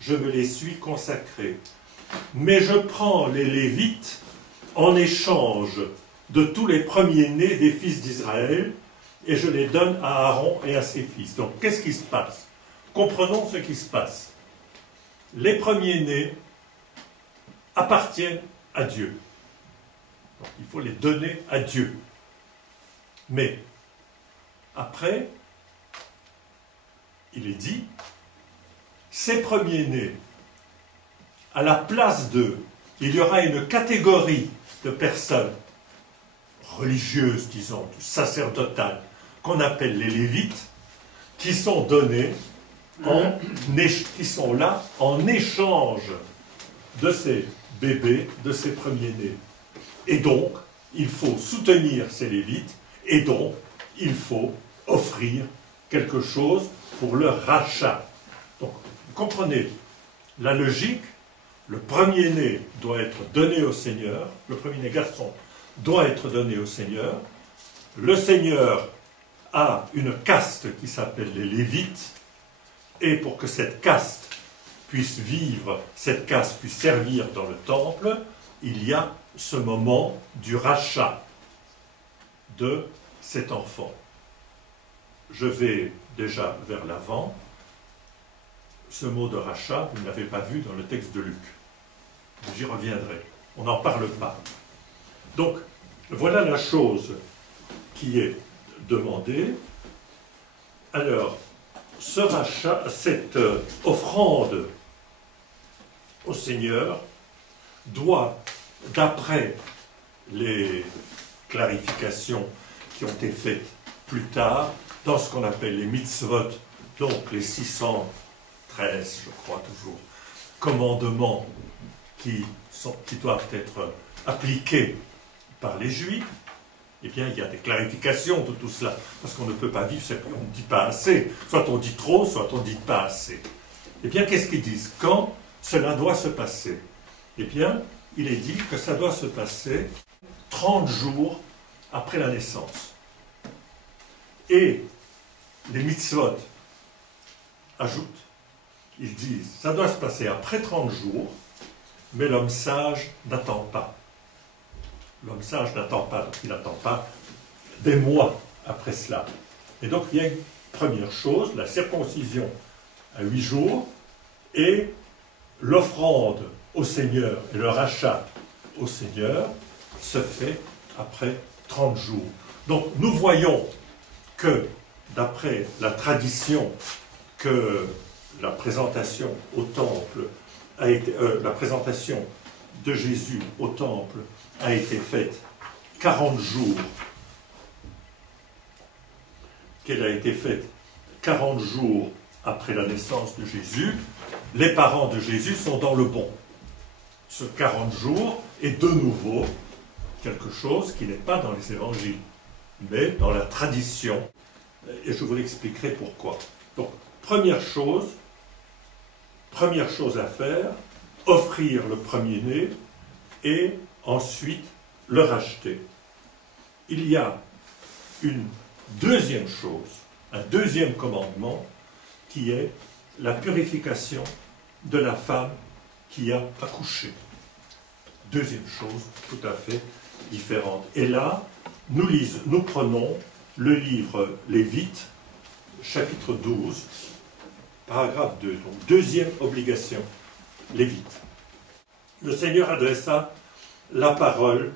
je me les suis consacrés. Mais je prends les Lévites en échange de tous les premiers-nés des fils d'Israël, et je les donne à Aaron et à ses fils. Donc, qu'est-ce qui se passe? Comprenons ce qui se passe. Les premiers-nés appartiennent à Dieu. Donc, il faut les donner à Dieu. Mais, après, il est dit, ces premiers-nés, à la place d'eux, il y aura une catégorie de personnes religieuses, disons, sacerdotales, qu'on appelle les Lévites, qui sont donnés, qui sont là en échange de ces bébés, de ces premiers-nés. Et donc, il faut soutenir ces Lévites, et donc, il faut offrir quelque chose pour leur rachat. Donc, vous comprenez la logique. Le premier-né doit être donné au Seigneur, le premier-né garçon doit être donné au Seigneur. Le Seigneur a une caste qui s'appelle les Lévites, et pour que cette caste puisse vivre, cette caste puisse servir dans le temple, il y a ce moment du rachat de cet enfant. Je vais déjà vers l'avant. Ce mot de rachat, vous ne l'avez pas vu dans le texte de Luc. J'y reviendrai. On n'en parle pas. Donc, voilà la chose qui est demandée. Alors, ce rachat, cette offrande au Seigneur doit, d'après les clarifications qui ont été faites plus tard, dans ce qu'on appelle les mitzvot, donc les 613, je crois toujours, commandements qui doivent être appliqués par les Juifs, eh bien, il y a des clarifications de tout cela, parce qu'on ne peut pas vivre, on ne dit pas assez. Soit on dit trop, soit on ne dit pas assez. Eh bien, qu'est-ce qu'ils disent? Quand cela doit se passer? Eh bien, il est dit que ça doit se passer 30 jours après la naissance. Et les mitzvot ajoutent, ils disent, ça doit se passer après 30 jours, mais l'homme sage n'attend pas. L'homme sage n'attend pas, donc il n'attend pas des mois après cela. Et donc il y a une première chose, la circoncision à 8 jours, et l'offrande au Seigneur et le rachat au Seigneur se fait après 30 jours. Donc nous voyons que, d'après la tradition que la présentation au temple la présentation de Jésus au temple a été faite 40 jours, qu'elle a été faite 40 jours après la naissance de Jésus, les parents de Jésus sont dans le bon. Ce 40 jours est de nouveau quelque chose qui n'est pas dans les évangiles, mais dans la tradition. Et je vous l'expliquerai pourquoi. Donc, première chose à faire, offrir le premier-né et ensuite le racheter. Il y a une deuxième chose, un deuxième commandement, qui est la purification de la femme qui a accouché. Deuxième chose tout à fait différente. Et là, nous prenons le livre Lévites, chapitre 12, paragraphe 2. Donc, deuxième obligation, Lévites. Le Seigneur adressa la parole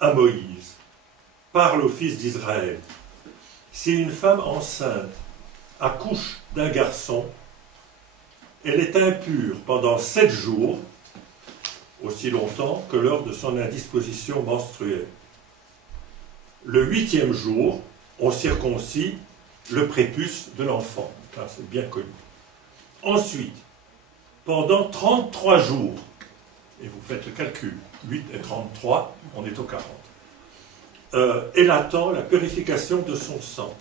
à Moïse. Parle aux fils d'Israël. Si une femme enceinte accouche d'un garçon, elle est impure pendant 7 jours, aussi longtemps que l'heure de son indisposition menstruelle. Le 8e jour, on circoncis le prépuce de l'enfant. C'est bien connu. Ensuite, pendant 33 jours, et vous faites le calcul, 8 et 33, on est au 40, elle attend la purification de son sang.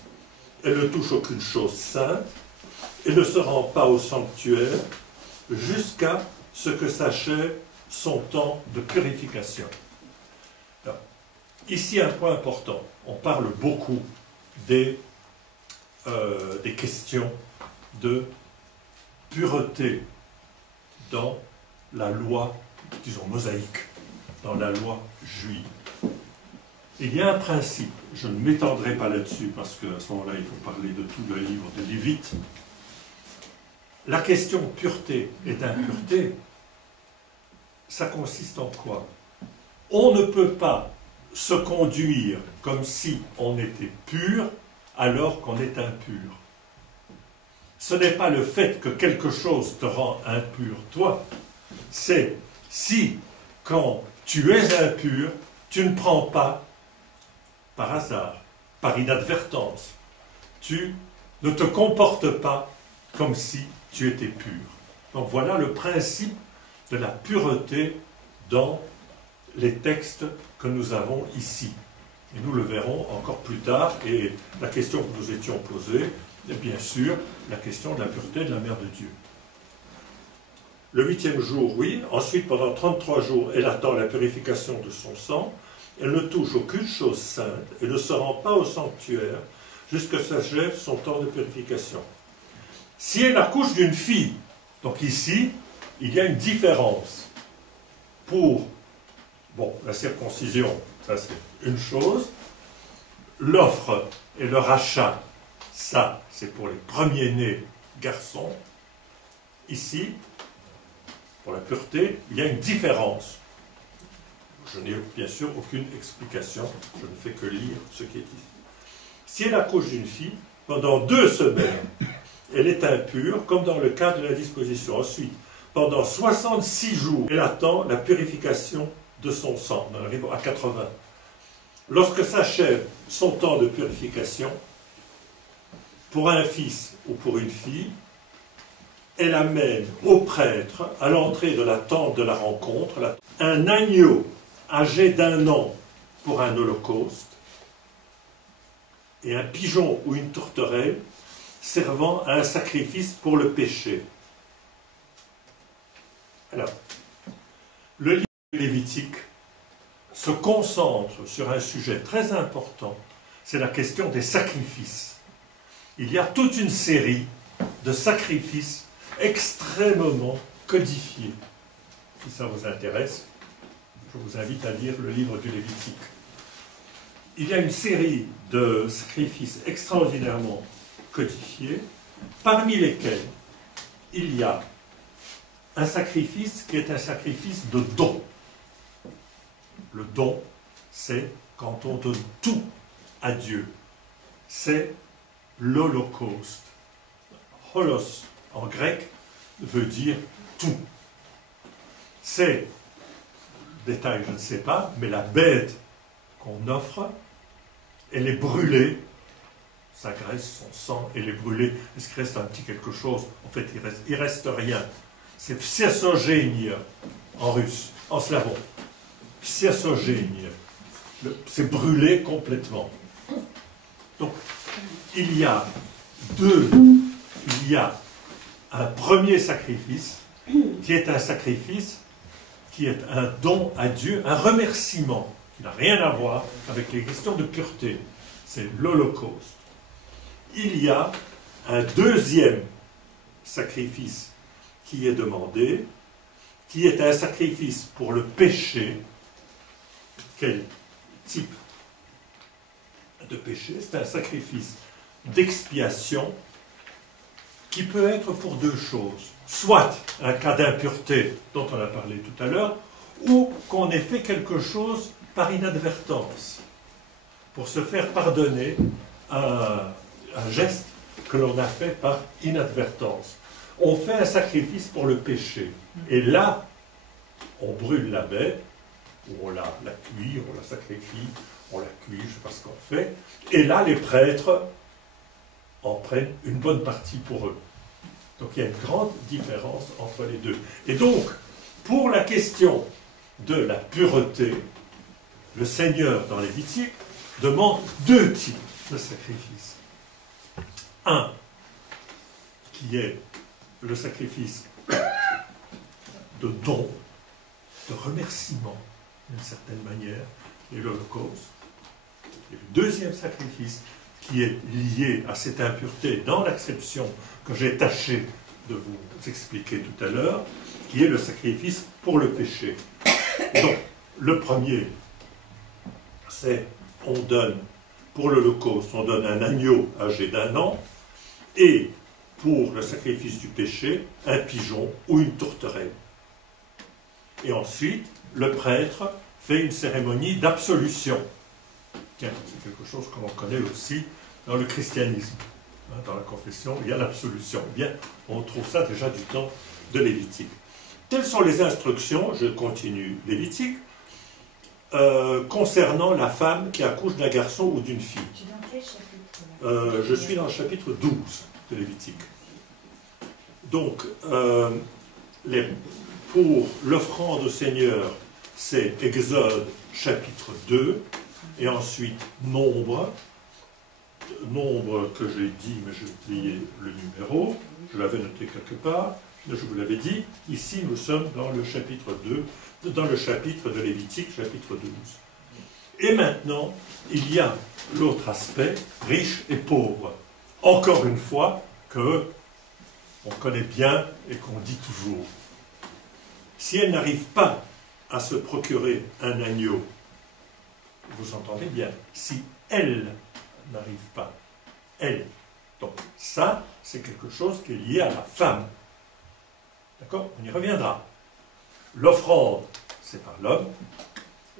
Elle ne touche aucune chose sainte et ne se rend pas au sanctuaire jusqu'à ce que s'achève son temps de purification. Alors, ici, un point important. On parle beaucoup des questions de pureté dans la loi, disons, mosaïque, dans la loi juive. Il y a un principe, je ne m'étendrai pas là-dessus parce qu'à ce moment-là, il faut parler de tout le livre de Lévites. La question pureté et d'impureté, ça consiste en quoi? On ne peut pas se conduire comme si on était pur alors qu'on est impur. Ce n'est pas le fait que quelque chose te rend impur, toi. C'est si, quand tu es impur, tu ne prends pas par hasard, par inadvertance. Tu ne te comportes pas comme si tu étais pur. Donc voilà le principe de la pureté dans les textes que nous avons ici. Et nous le verrons encore plus tard. Et la question que nous étions posée est bien sûr la question de la pureté de la Mère de Dieu. Le 8e jour, oui. Ensuite, pendant 33 jours, elle attend la purification de son sang. Elle ne touche aucune chose sainte et ne se rend pas au sanctuaire jusqu'à ce que s'achève son temps de purification. Si elle accouche d'une fille, donc ici, il y a une différence. Pour la circoncision, ça c'est une chose. L'offre et le rachat, ça c'est pour les premiers-nés garçons. Ici, pour la pureté, il y a une différence. Je n'ai bien sûr aucune explication, je ne fais que lire ce qui est ici. Si elle accouche d'une fille, pendant 2 semaines, elle est impure, comme dans le cas de la disposition. Ensuite, pendant 66 jours, elle attend la purification de son sang. On arrive à 80. Lorsque s'achève son temps de purification, pour un fils ou pour une fille, elle amène au prêtre, à l'entrée de la tente de la rencontre, un agneau âgé d'1 an pour un holocauste, et un pigeon ou une tourterelle servant à un sacrifice pour le péché. Alors, le livre lévitique se concentre sur un sujet très important, c'est la question des sacrifices. Il y a toute une série de sacrifices extrêmement codifiés. Si ça vous intéresse, je vous invite à lire le livre du Lévitique. Il y a une série de sacrifices extraordinairement codifiés, parmi lesquels il y a un sacrifice qui est un sacrifice de don. Le don, c'est quand on donne tout à Dieu. C'est l'Holocauste. Holos en grec, veut dire tout. C'est, détail je ne sais pas, mais la bête qu'on offre, elle est brûlée, sa graisse, son sang, elle est brûlée, est-ce qu'il reste un petit quelque chose? En fait, il reste rien. C'est wsiesogénie en russe, en slavon. Wsiesogénie. C'est brûlé complètement. Donc, il y a un premier sacrifice qui est un sacrifice, qui est un don à Dieu, un remerciement, qui n'a rien à voir avec les questions de pureté. C'est l'Holocauste. Il y a un deuxième sacrifice qui est demandé, qui est un sacrifice pour le péché. Quel type de péché? C'est un sacrifice d'expiation qui peut être pour deux choses. Soit un cas d'impureté dont on a parlé tout à l'heure, ou qu'on ait fait quelque chose par inadvertance, pour se faire pardonner un geste que l'on a fait par inadvertance. On fait un sacrifice pour le péché. Et là, on brûle la bête, ou on la cuit, on la sacrifie, on la cuit, je ne sais pas ce qu'on fait. Et là, les prêtres en prennent une bonne partie pour eux. Donc il y a une grande différence entre les deux. Et donc, pour la question de la pureté, le Seigneur, dans Lévitique, demande deux types de sacrifices. Un, qui est le sacrifice de don, de remerciement, d'une certaine manière, et l'Holocauste. Et le deuxième sacrifice, qui est lié à cette impureté dans l'acception que j'ai tâché de vous expliquer tout à l'heure, qui est le sacrifice pour le péché. Donc, le premier, c'est, on donne, pour l'Holocauste, on donne un agneau âgé d'1 an, et pour le sacrifice du péché, un pigeon ou une tourterelle. Et ensuite, le prêtre fait une cérémonie d'absolution. Tiens, c'est quelque chose que l'on connaît aussi dans le christianisme. Dans la confession, il y a l'absolution. Eh bien, on trouve ça déjà du temps de Lévitique. Telles sont les instructions, je continue Lévitique, concernant la femme qui accouche d'un garçon ou d'une fille. Tu es dans quel chapitre? Je suis dans le chapitre 12 de Lévitique. Donc, pour l'offrande au Seigneur, c'est Exode chapitre 2, et ensuite Nombre que j'ai dit, mais j'ai oublié le numéro, je l'avais noté quelque part, mais je vous l'avais dit, ici nous sommes dans le chapitre 2, dans le chapitre de Lévitique, chapitre 12. Et maintenant, il y a l'autre aspect, riche et pauvre. Encore une fois, que on connaît bien et qu'on dit toujours. Si elle n'arrive pas à se procurer un agneau, vous entendez bien, si elle n'arrive pas, elle. Donc ça, c'est quelque chose qui est lié à la femme. D'accord? On y reviendra. L'offrande, c'est par l'homme,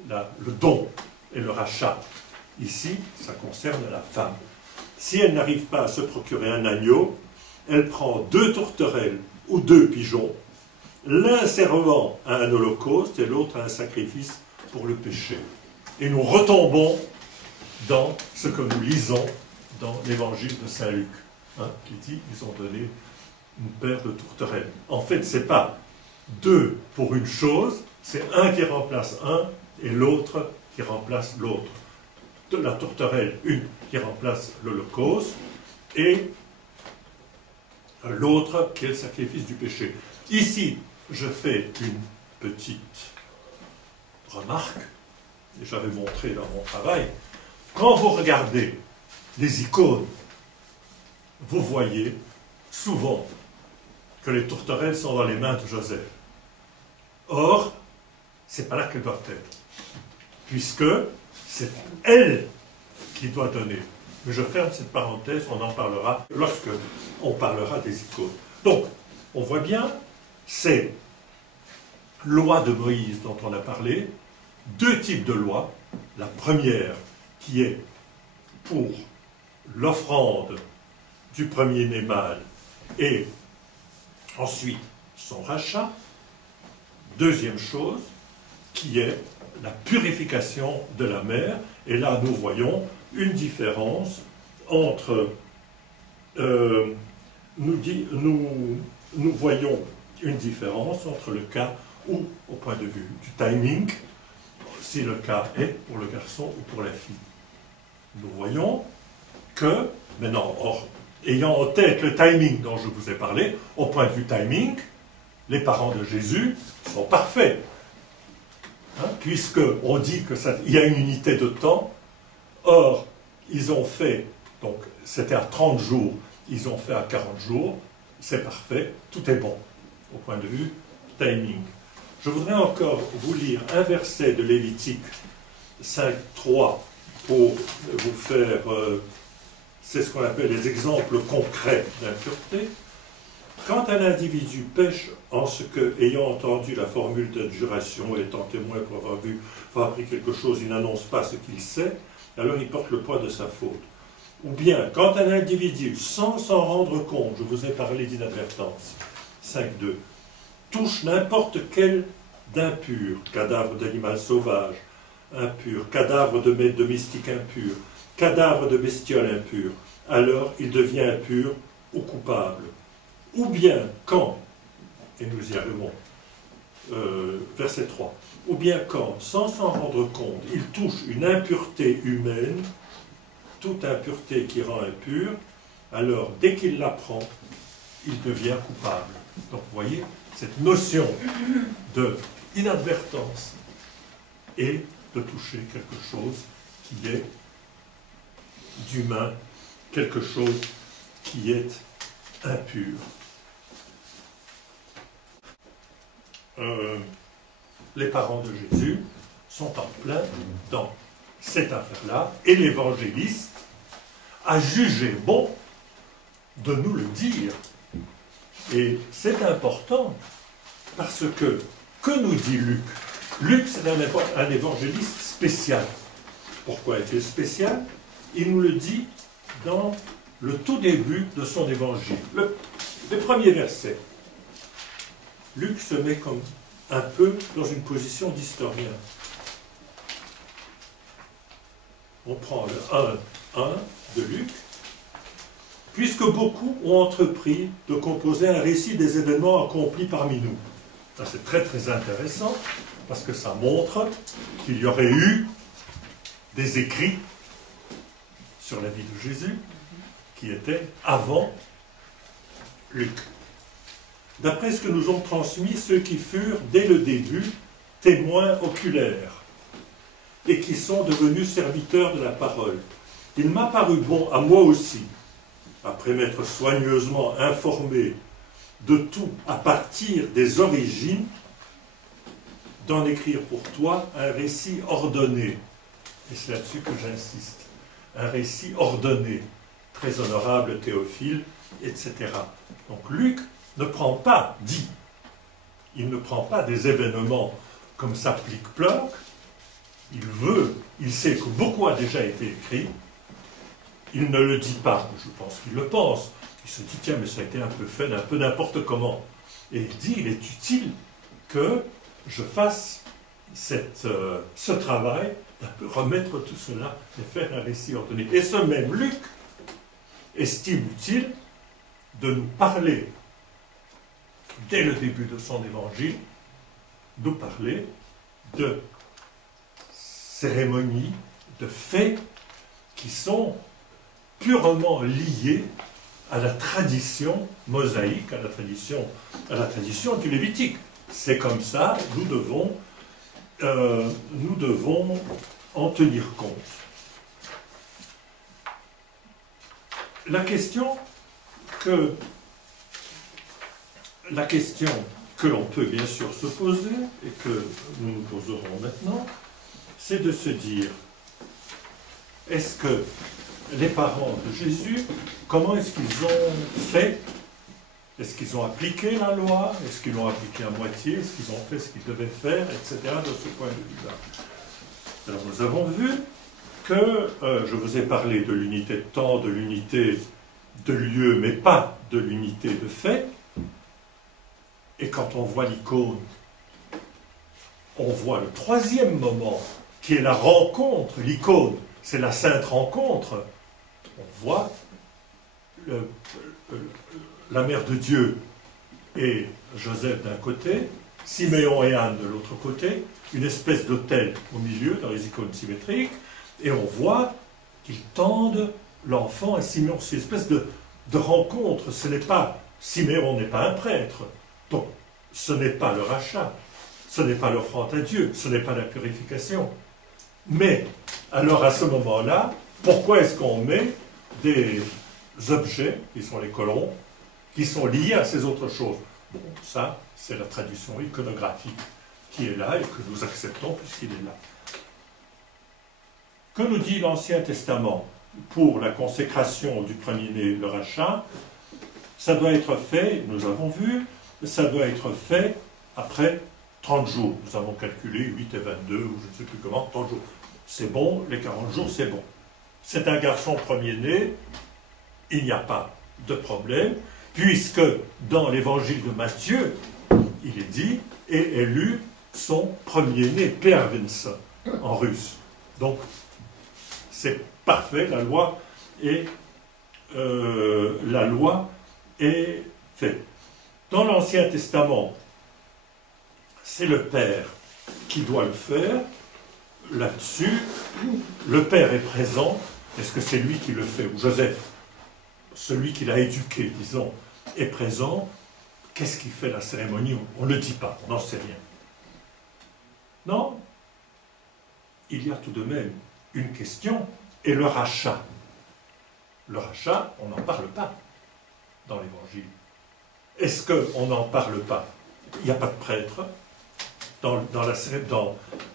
le don et le rachat. Ici, ça concerne la femme. Si elle n'arrive pas à se procurer un agneau, elle prend 2 tourterelles ou 2 pigeons, l'un servant à un holocauste et l'autre à un sacrifice pour le péché. Et nous retombons dans ce que nous lisons dans l'évangile de Saint Luc, qui dit qu'ils ont donné une paire de tourterelles. En fait, ce n'est pas 2 pour une chose, c'est un qui remplace un et l'autre qui remplace l'autre. La tourterelle, une qui remplace l'Holocauste, et l'autre qui est le sacrifice du péché. Ici, je fais une petite remarque, et j'avais montré dans mon travail. Quand vous regardez les icônes, vous voyez souvent que les tourterelles sont dans les mains de Joseph. Or, ce n'est pas là qu'elles doivent être, puisque c'est elle qui doit donner. Mais je ferme cette parenthèse, on en parlera lorsque on parlera des icônes. Donc, on voit bien, c'est loi de Moïse dont on a parlé, 2 types de lois. La première qui est pour l'offrande du premier-né mâle et Ensuite, son rachat. Deuxième chose, qui est la purification de la mer. Et là, nous voyons une différence entre... nous voyons une différence entre le cas où, au point de vue du timing, si le cas est pour le garçon ou pour la fille. Nous voyons que, maintenant, ayant en tête le timing dont je vous ai parlé, au point de vue timing, les parents de Jésus sont parfaits. Hein, puisqu'on dit qu'il y a une unité de temps, or, ils ont fait, donc c'était à 30 jours, ils ont fait à 40 jours, c'est parfait, tout est bon, au point de vue timing. Je voudrais encore vous lire un verset de Lévitique 5.3 pour vous faire, c'est ce qu'on appelle les exemples concrets d'impureté. Quand un individu pêche en ce que, ayant entendu la formule d'adjuration et étant témoin pour avoir vu, avoir appris quelque chose, il n'annonce pas ce qu'il sait, alors il porte le poids de sa faute. Ou bien, quand un individu, sans s'en rendre compte, je vous ai parlé d'inadvertance, 5.2, touche n'importe quel d'impur, cadavre d'animal sauvage, impur, cadavre de maître domestique impur, cadavre de bestiole impur, alors il devient impur ou coupable. Ou bien quand, et nous y arrivons, verset 3, ou bien quand, sans s'en rendre compte, il touche une impureté humaine, toute impureté qui rend impur, alors dès qu'il l'apprend, il devient coupable. Donc vous voyez, cette notion d'inadvertance et de toucher quelque chose qui est d'humain, quelque chose qui est impur. Les parents de Jésus sont en plein dans cette affaire-là, et l'évangéliste a jugé bon de nous le dire. Et c'est important, parce que nous dit Luc? Luc, c'est un évangéliste spécial. Pourquoi est-il spécial? Il nous le dit dans le tout début de son évangile. Les premiers versets. Luc se met comme un peu dans une position d'historien. On prend le 1 de Luc. Puisque beaucoup ont entrepris de composer un récit des événements accomplis parmi nous. Ça, c'est très très intéressant, parce que ça montre qu'il y aurait eu des écrits sur la vie de Jésus qui étaient avant Luc. D'après ce que nous ont transmis ceux qui furent, dès le début, témoins oculaires et qui sont devenus serviteurs de la parole, il m'a paru bon à moi aussi, après m'être soigneusement informé de tout à partir des origines, d'en écrire pour toi un récit ordonné. Et c'est là-dessus que j'insiste. Un récit ordonné, très honorable Théophile, etc. Donc Luc ne prend pas, il ne prend pas des événements comme s'applique Ploc, il sait que beaucoup a déjà été écrit, il ne le dit pas, je pense qu'il le pense, il se dit, tiens, mais ça a été un peu fait, un peu n'importe comment. Et il dit, il est utile que je fasse ce travail, d'un peu remettre tout cela et faire un récit ordonné. Et ce même Luc estime utile de nous parler, dès le début de son évangile, nous parler de cérémonies, de faits qui sont purement liés à la tradition mosaïque, à la tradition du Lévitique. C'est comme ça, nous devons en tenir compte. La question que l'on peut bien sûr se poser, et que nous nous poserons maintenant, c'est de se dire, est-ce que les parents de Jésus, comment est-ce qu'ils ont fait? Est-ce qu'ils ont appliqué la loi? Est-ce qu'ils l'ont appliquée à moitié? Est-ce qu'ils ont fait ce qu'ils devaient faire, etc. de ce point de vue-là? Alors nous avons vu que je vous ai parlé de l'unité de temps, de l'unité de lieu, mais pas de l'unité de fait. quand on voit l'icône, on voit le troisième moment, qui est la rencontre. L'icône, c'est la sainte rencontre. On voit la mère de Dieu et Joseph d'un côté, Siméon et Anne de l'autre côté, une espèce d'autel au milieu, dans les icônes symétriques, et on voit qu'ils tendent l'enfant à Siméon. C'est une espèce de rencontre. Ce n'est pas, Siméon n'est pas un prêtre, donc ce n'est pas le rachat, ce n'est pas l'offrande à Dieu, ce n'est pas la purification. Mais, alors à ce moment-là, pourquoi est-ce qu'on met des objets, qui sont les colons, qui sont liés à ces autres choses? Bon, ça, c'est la tradition iconographique qui est là et que nous acceptons puisqu'il est là. Que nous dit l'Ancien Testament pour la consécration du premier-né, le rachat? Ça doit être fait, nous avons vu, ça doit être fait après 30 jours. Nous avons calculé 8 et 22, ou je ne sais plus comment, 30 jours. C'est bon, les 40 jours, c'est bon. C'est un garçon premier-né, il n'y a pas de problème, puisque dans l'évangile de Matthieu, il est dit, et élu son premier-né, Pervensa, en russe. Donc, c'est parfait, la loi est faite. Dans l'Ancien Testament, c'est le père qui doit le faire. Là-dessus, le père est présent. Est-ce que c'est lui qui le fait? Ou Joseph, celui qui l'a éduqué, disons, est présent. Qu'est-ce qui fait la cérémonie? On ne le dit pas, on n'en sait rien. Non, il y a tout de même une question, et le rachat. Le rachat, on n'en parle pas dans l'Évangile. Est-ce qu'on n'en parle pas? Il n'y a pas de prêtre. Dans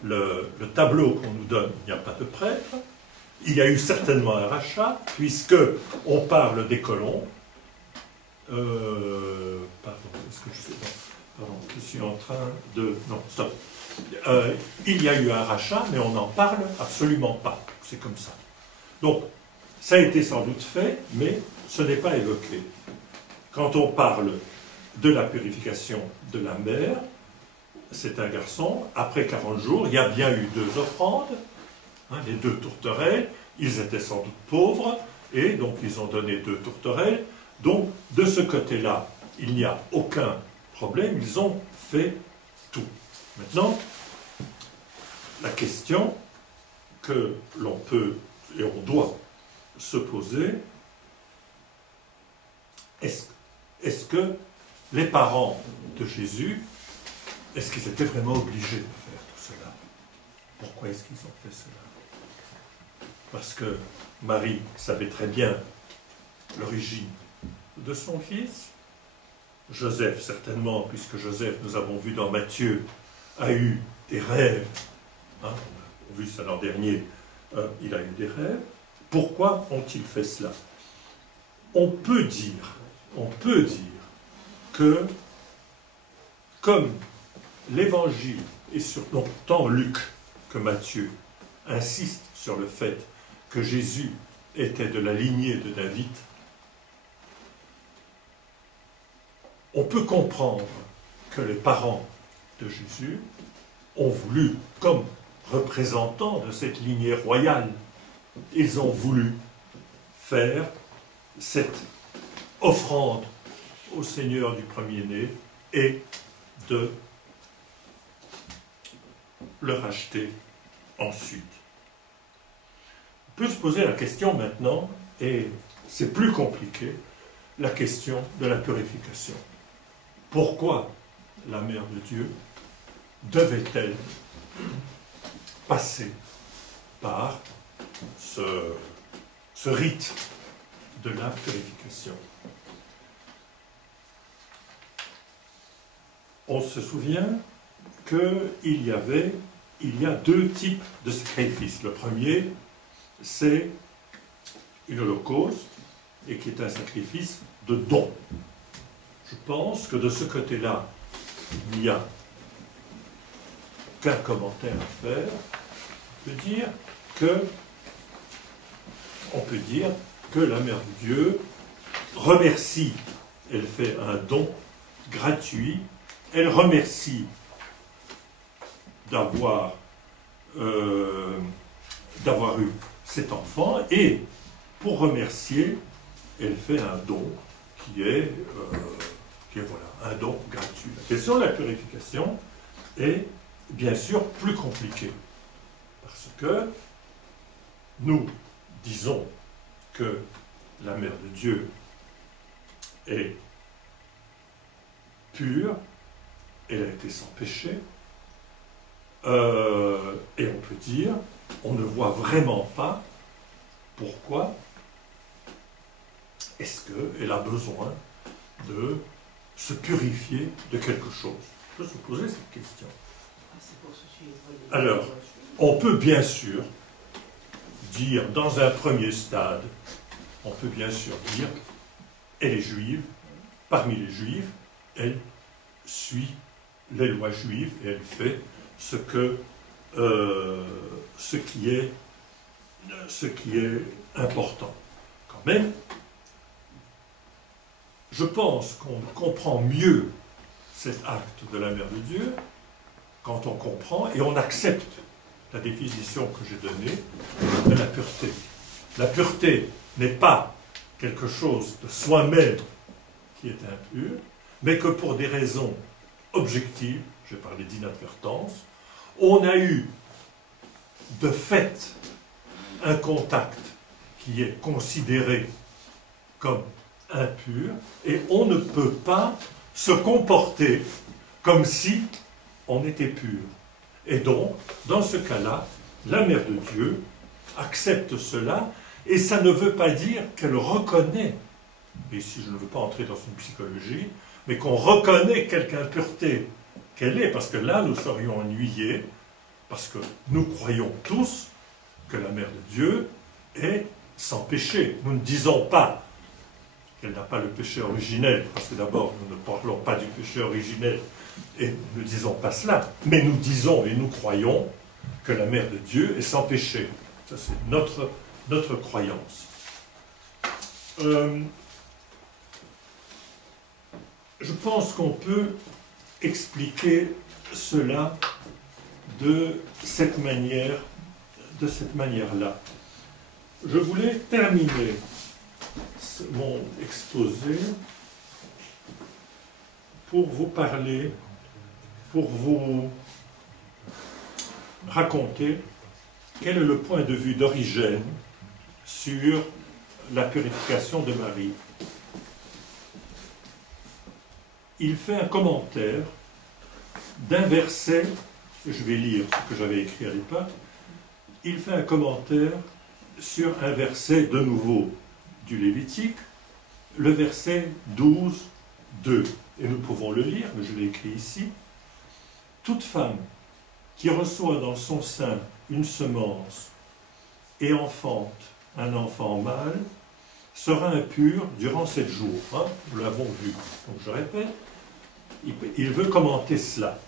le tableau qu'on nous donne, il n'y a pas de prêtre. Il y a eu certainement un rachat, puisque on parle des colons. Je suis en train de... Non, stop. Il y a eu un rachat, mais on n'en parle absolument pas. C'est comme ça. Donc, ça a été sans doute fait, mais ce n'est pas évoqué. Quand on parle de la purification de la mère, c'est un garçon, après 40 jours, il y a bien eu 2 offrandes, les 2 tourterelles, ils étaient sans doute pauvres, et donc ils ont donné 2 tourterelles. Donc, de ce côté-là, il n'y a aucun problème, ils ont fait tout. Maintenant, la question que l'on peut et on doit se poser, est-ce que les parents de Jésus, est-ce qu'ils étaient vraiment obligés de faire tout cela? Pourquoi est-ce qu'ils ont fait cela? Parce que Marie savait très bien l'origine de son fils. Joseph, certainement, puisque Joseph, nous avons vu dans Matthieu, a eu des rêves. On a vu ça l'an dernier, il a eu des rêves. Pourquoi ont-ils fait cela? On peut dire que, comme l'Évangile, et surtout tant Luc que Matthieu, insistent sur le fait que Jésus était de la lignée de David, on peut comprendre que les parents de Jésus ont voulu, comme représentants de cette lignée royale, ils ont voulu faire cette offrande au Seigneur du premier-né et de le racheter ensuite. On peut se poser la question maintenant, et c'est plus compliqué, la question de la purification. Pourquoi la Mère de Dieu devait-elle passer par ce rite de la purification? On se souvient qu'il y a 2 types de sacrifices. Le premier, c'est une holocauste, et qui est un sacrifice de don. Je pense que de ce côté-là, il n'y a qu'un commentaire à faire. On peut dire que la Mère de Dieu remercie, elle fait un don gratuit elle remercie d'avoir eu cet enfant, et pour remercier, elle fait un don qui est voilà, un don gratuit. La question de la purification est bien sûr plus compliquée, parce que nous disons que la Mère de Dieu est pure, elle a été sans péché, et on peut dire, on ne voit vraiment pas pourquoi est-ce qu'elle a besoin de se purifier de quelque chose. On peut se poser cette question. Alors, on peut bien sûr dire, dans un premier stade, on peut bien sûr dire, elle est juive, parmi les juifs, elle suit les lois juives et elle fait ce qui est important. Quand même, je pense qu'on comprend mieux cet acte de la Mère de Dieu quand on comprend et on accepte la définition que j'ai donnée de la pureté. La pureté n'est pas quelque chose de soi-même qui est impur, mais que pour des raisons objectives, j'ai parlé d'inadvertance, on a eu de fait un contact qui est considéré comme impur, et on ne peut pas se comporter comme si on était pur. Et donc, dans ce cas-là, la Mère de Dieu accepte cela, et ça ne veut pas dire qu'elle reconnaît, et ici je ne veux pas entrer dans une psychologie, mais qu'on reconnaît quelque impureté qu'elle est, parce que là nous serions ennuyés, parce que nous croyons tous que la Mère de Dieu est sans péché. Nous ne disons pas qu'elle n'a pas le péché originel, parce que d'abord nous ne parlons pas du péché originel, et nous ne disons pas cela, mais nous disons et nous croyons que la Mère de Dieu est sans péché. Ça c'est notre croyance. Je pense qu'on peut expliquer cela de cette manière, de cette manière-là. Je voulais terminer mon exposé pour vous parler, pour vous raconter quel est le point de vue d'Origène sur la purification de Marie. Il fait un commentaire d'un verset, je vais lire ce que j'avais écrit à l'époque, il fait un commentaire sur un verset de nouveau du Lévitique, le verset 12, 2. Et nous pouvons le lire, mais je l'ai écrit ici. Toute femme qui reçoit dans son sein une semence et enfante un enfant mâle sera impur durant 7 jours. Hein, nous l'avons vu. Donc je répète, il veut commenter cela.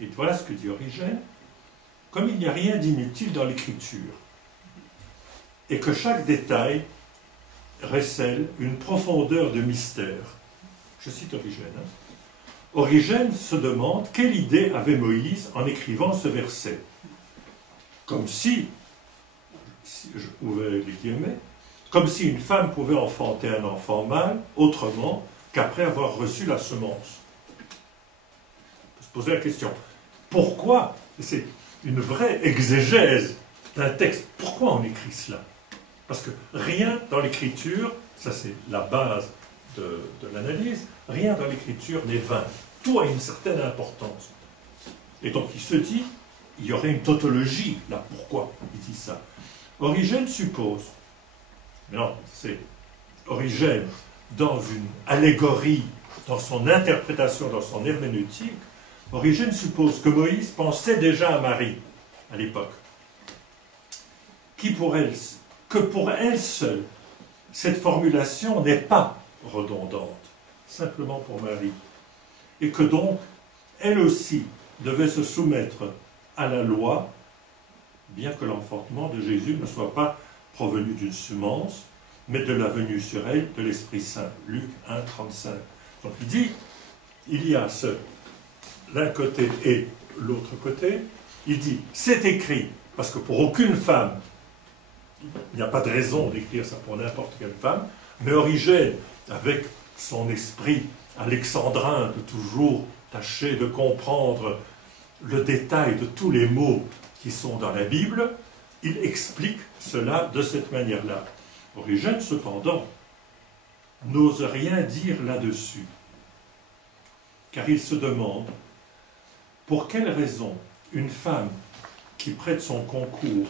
Et voilà ce que dit Origène. Comme il n'y a rien d'inutile dans l'écriture, et que chaque détail recèle une profondeur de mystère. Je cite Origène. Hein. Origène se demande quelle idée avait Moïse en écrivant ce verset. Comme si je pouvais les guillemets, comme si une femme pouvait enfanter un enfant mâle autrement qu'après avoir reçu la semence. On peut se poser la question, pourquoi, c'est une vraie exégèse d'un texte, pourquoi on écrit cela? Parce que rien dans l'écriture, ça c'est la base de l'analyse, rien dans l'écriture n'est vain. Tout a une certaine importance. Et donc il se dit, il y aurait une tautologie là. Pourquoi il dit ça? Origène suppose, mais non, c'est Origène dans une allégorie, dans son interprétation, dans son herméneutique, Origène suppose que Moïse pensait déjà à Marie à l'époque, que pour elle seule, cette formulation n'est pas redondante, simplement pour Marie, et que donc, elle aussi devait se soumettre à la loi, bien que l'enfantement de Jésus ne soit pas provenu d'une semence, mais de la venue sur elle de l'Esprit Saint. Luc 1, 35. Donc il dit, il y a l'un côté et l'autre côté. Il dit, c'est écrit, parce que pour aucune femme, il n'y a pas de raison d'écrire ça pour n'importe quelle femme, mais Origène, avec son esprit alexandrin de toujours tâcher de comprendre le détail de tous les mots qui sont dans la Bible, il explique cela de cette manière-là. Origène, cependant, n'ose rien dire là-dessus, car il se demande pour quelle raison une femme qui prête son concours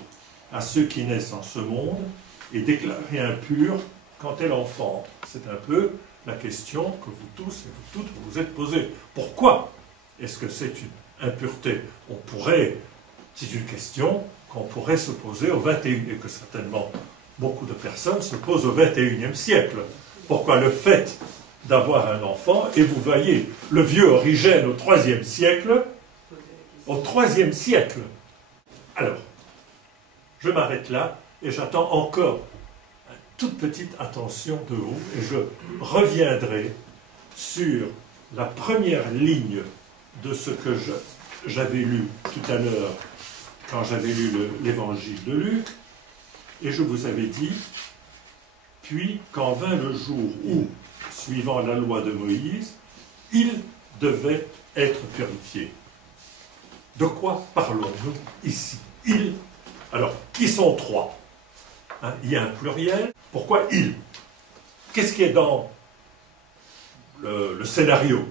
à ceux qui naissent en ce monde est déclarée impure quand elle enfante. C'est un peu la question que vous tous et vous toutes vous êtes posée. Pourquoi est-ce que c'est une impureté? C'est une question qu'on pourrait se poser au XXI, et que certainement beaucoup de personnes se posent au XXIe siècle. Pourquoi le fait d'avoir un enfant, et vous voyez le vieux Origène au IIIe siècle, Alors, je m'arrête là, et j'attends encore une toute petite attention de vous, et je reviendrai sur la première ligne de ce que j'avais lu tout à l'heure, quand j'avais lu l'évangile de Luc, et je vous avais dit, puis quand vint le jour où, suivant la loi de Moïse, il devait être purifié. De quoi parlons-nous ici? Il. Alors, qui sont trois? Il y a un pluriel. Pourquoi il? Qu'est-ce qui est dans le scénario?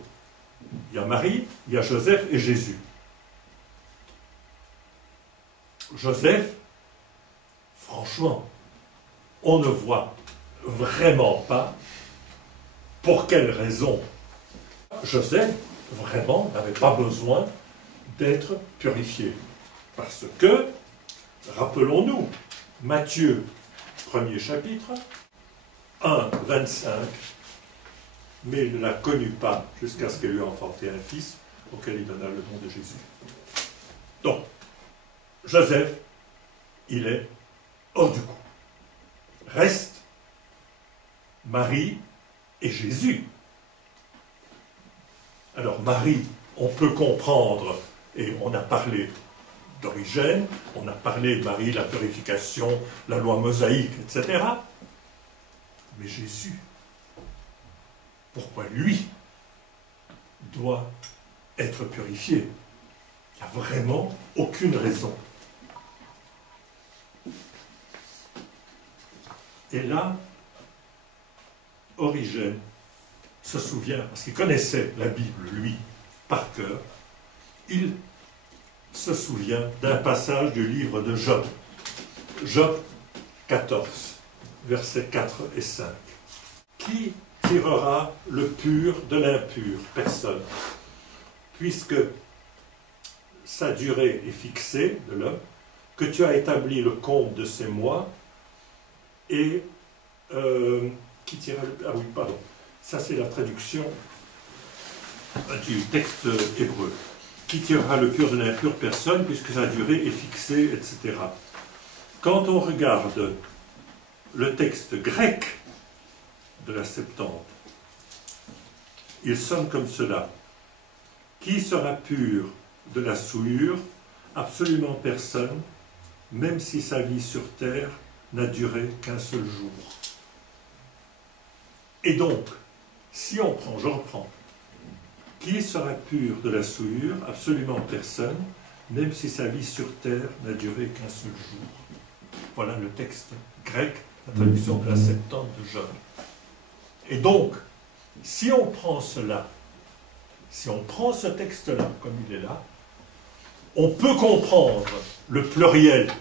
Il y a Marie, il y a Joseph et Jésus. Joseph, franchement, on ne voit vraiment pas pour quelle raison Joseph, vraiment, n'avait pas besoin d'être purifié. Parce que, rappelons-nous, Matthieu, premier chapitre, 1, 25, mais il ne la connut pas jusqu'à ce qu'elle lui enfanté un fils, auquel il donna le nom de Jésus. Donc, Joseph, il est hors du coup. Reste Marie et Jésus. Alors Marie, on peut comprendre, et on a parlé d'Origène, on a parlé de Marie, la purification, la loi mosaïque, etc. Mais Jésus, pourquoi lui doit être purifié? Il n'y a vraiment aucune raison. Et là, Origène se souvient, parce qu'il connaissait la Bible, lui, par cœur, il se souvient d'un passage du livre de Job. Job 14, versets 4 et 5. Qui tirera le pur de l'impur? Personne. Puisque sa durée est fixée de l'homme, que tu as établi le compte de ses mois, et qui tirera le... Ah oui, pardon. Ça, c'est la traduction du texte hébreu. Qui tirera le pur de l'impur? Personne, puisque sa durée est fixée, etc. Quand on regarde le texte grec de la Septante, il sonne comme cela. Qui sera pur de la souillure? Absolument personne, même si sa vie sur terre n'a duré qu'un seul jour. Et donc, si on prend, je reprends, qui sera pur de la souillure? Absolument personne, même si sa vie sur terre n'a duré qu'un seul jour. Voilà le texte grec, la traduction de la Septante de Job. Et donc, si on prend cela, si on prend ce texte-là, comme il est là, on peut comprendre le pluriel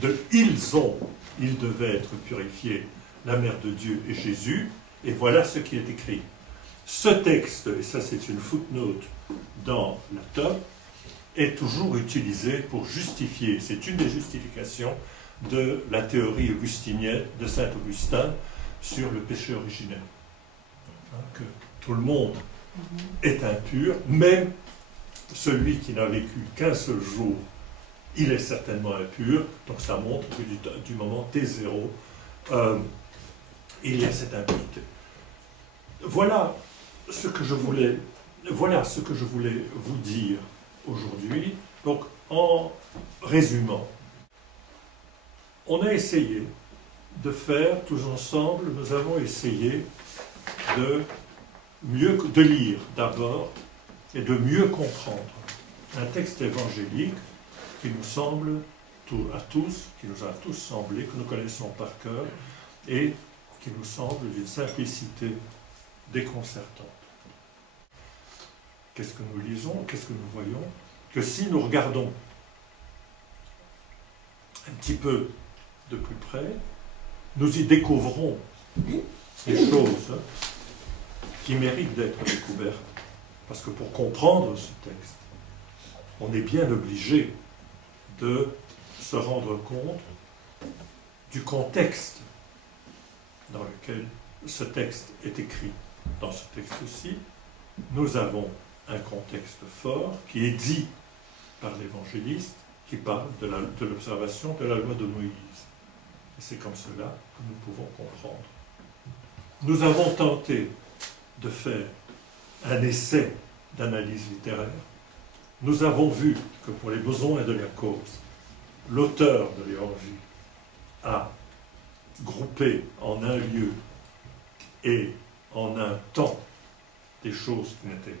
de « ils devaient être purifiés, la mère de Dieu et Jésus », et voilà ce qui est écrit. Ce texte, et ça c'est une footnote dans la Tome, est toujours utilisé pour justifier, c'est une des justifications de la théorie augustinienne de saint Augustin sur le péché originel. Que tout le monde est impur, même celui qui n'a vécu qu'un seul jour, il est certainement impur, donc ça montre que du moment T0, il y a cette impureté. Voilà ce que je voulais voilà ce que je voulais vous dire aujourd'hui. Donc, en résumant, on a essayé de faire, tous ensemble, nous avons essayé de lire d'abord et de mieux comprendre un texte évangélique qui nous semble à tous, qui nous a tous semblé, que nous connaissons par cœur et qui nous semble d'une simplicité déconcertante. Qu'est-ce que nous lisons? Qu'est-ce que nous voyons? Que si nous regardons un petit peu de plus près, nous y découvrons des choses qui méritent d'être découvertes. Parce que pour comprendre ce texte, on est bien obligé de se rendre compte du contexte dans lequel ce texte est écrit. Dans ce texte-ci, nous avons un contexte fort qui est dit par l'évangéliste, qui parle de l'observation de la loi de Moïse. Et c'est comme cela que nous pouvons comprendre. Nous avons tenté de faire un essai d'analyse littéraire. Nous avons vu que pour les besoins de la cause, l'auteur de l'Évangile a groupé en un lieu et en un temps des choses qui n'étaient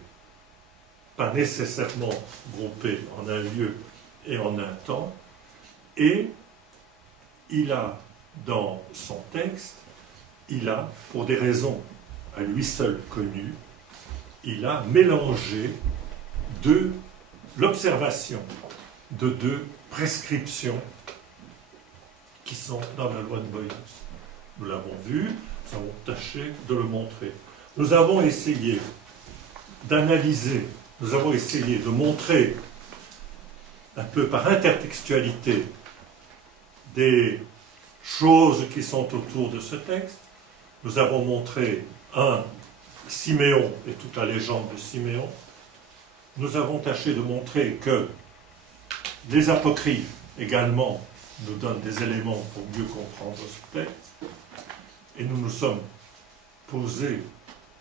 pas nécessairement groupées en un lieu et en un temps, et il a, dans son texte, pour des raisons à lui seul connues, il a mélangé l'observation de deux prescriptions qui sont dans la loi de Moïse. Nous l'avons vu, nous avons tâché de le montrer. Nous avons essayé d'analyser, nous avons essayé de montrer un peu par intertextualité des choses qui sont autour de ce texte. Nous avons montré Siméon et toute la légende de Siméon. Nous avons tâché de montrer que les apocryphes également nous donnent des éléments pour mieux comprendre ce texte. Et nous nous sommes posés,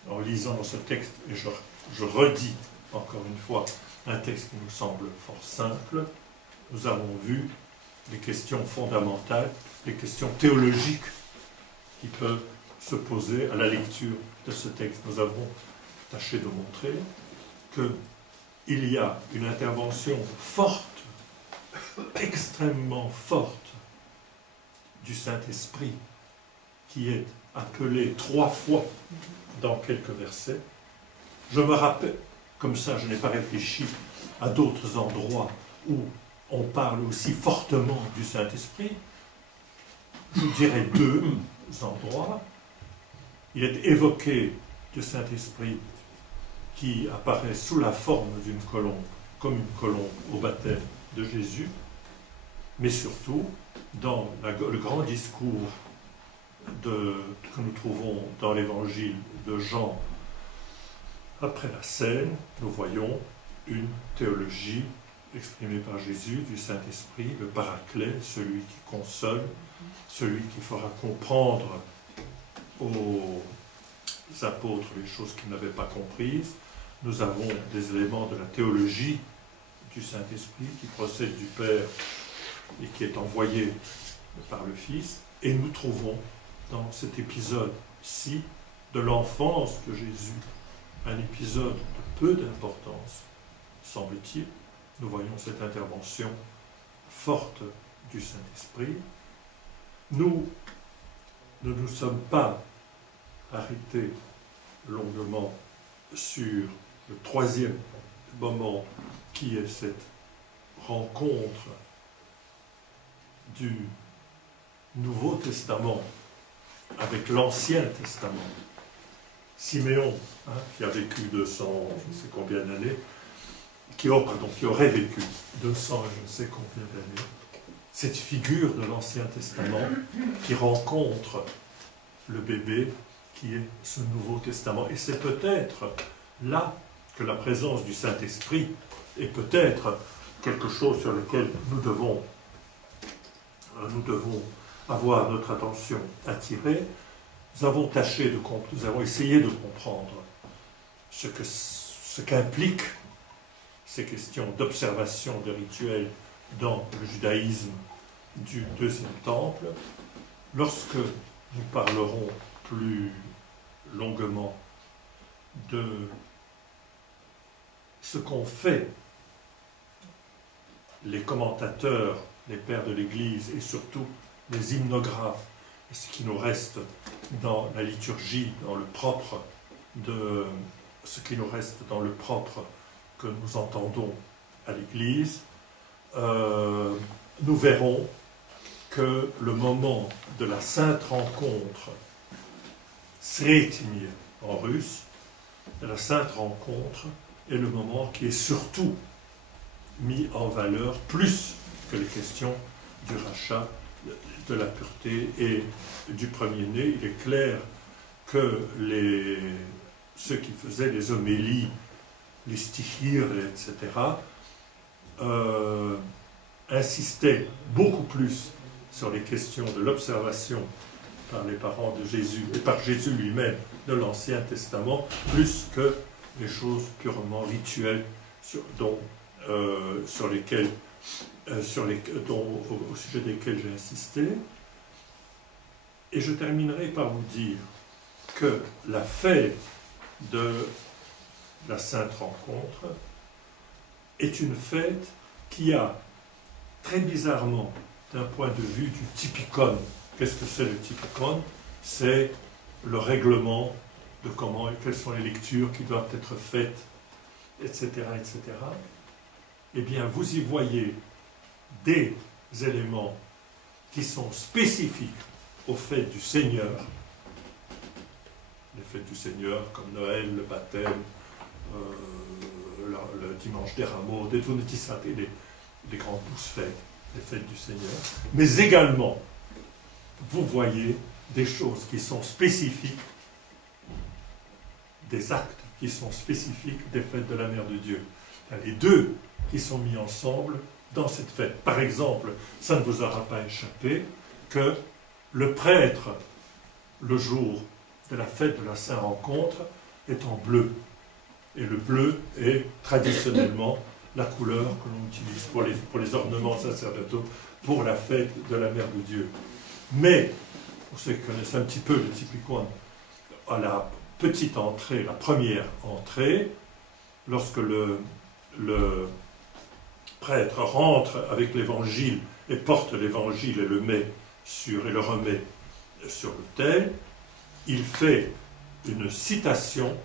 en lisant ce texte, et je redis encore une fois, un texte qui nous semble fort simple, nous avons vu les questions fondamentales, les questions théologiques qui peuvent se poser à la lecture de ce texte. Nous avons tâché de montrer qu'il y a une intervention forte, extrêmement forte, du Saint-Esprit qui est appelé 3 fois dans quelques versets. Je me rappelle, comme ça je n'ai pas réfléchi à d'autres endroits où on parle aussi fortement du Saint-Esprit. Je dirais 2 endroits. Il est évoqué du Saint-Esprit qui apparaît sous la forme d'une colombe, comme une colombe au baptême de Jésus, mais surtout dans le grand discours que nous trouvons dans l'évangile de Jean. Après la scène, nous voyons une théologie exprimée par Jésus du Saint-Esprit, le Paraclet, celui qui console, celui qui fera comprendre aux apôtres les choses qu'ils n'avaient pas comprises. Nous avons des éléments de la théologie du Saint-Esprit qui procède du Père et qui est envoyé par le Fils. Et nous trouvons dans cet épisode-ci de l'enfance de Jésus un épisode de peu d'importance, semble-t-il. Nous voyons cette intervention forte du Saint-Esprit. Nous ne nous sommes pas arrêtés longuement sur le 3e moment qui est cette rencontre du Nouveau Testament avec l'Ancien Testament. Siméon, qui a vécu 200, je ne sais combien d'années, qui aurait vécu 200, je ne sais combien d'années, cette figure de l'Ancien Testament qui rencontre le bébé qui est ce Nouveau Testament. Et c'est peut-être là que la présence du Saint-Esprit est peut-être quelque chose sur lequel nous devons avoir notre attention attirée. Nous avons essayé de comprendre ce ce qu'impliquent ces questions d'observation de rituels dans le judaïsme du Deuxième Temple. Lorsque nous parlerons plus longuement de ce qu'ont fait les commentateurs, les pères de l'Église et surtout les hymnographes, et ce qui nous reste dans la liturgie, dans le propre de ce qui nous reste dans le propre que nous entendons à l'Église, nous verrons que le moment de la sainte rencontre, Sretimir en russe, de la sainte rencontre, est le moment qui est surtout mis en valeur, plus que les questions du rachat, de la pureté et du premier-né. Il est clair que ceux qui faisaient les homélies, les stichir, etc., insistaient beaucoup plus sur les questions de l'observation par les parents de Jésus et par Jésus lui-même de l'Ancien Testament, plus que les choses purement rituelles au sujet desquelles j'ai insisté. Et je terminerai par vous dire que la fête de la Sainte Rencontre est une fête qui a, très bizarrement, d'un point de vue du typikon, qu'est-ce que c'est le typikon? C'est le règlement de comment et quelles sont les lectures qui doivent être faites, etc., etc. Eh bien, vous y voyez des éléments qui sont spécifiques aux fêtes du Seigneur, les fêtes du Seigneur comme Noël, le baptême, le dimanche des rameaux, des les grandes douces fêtes, les fêtes du Seigneur, mais également, vous voyez des choses qui sont spécifiques, des actes qui sont spécifiques des fêtes de la Mère de Dieu. Les deux qui sont mis ensemble dans cette fête. Par exemple, ça ne vous aura pas échappé que le prêtre, le jour de la fête de la Sainte Rencontre, est en bleu. Et le bleu est traditionnellement la couleur que l'on utilise pour les ornements sacerdotaux pour la fête de la Mère de Dieu. Mais, pour ceux qui connaissent un petit peu le typikon, à la petite entrée, la première entrée, lorsque le prêtre rentre avec l'évangile et porte l'évangile et le remet sur l'autel, il fait une citation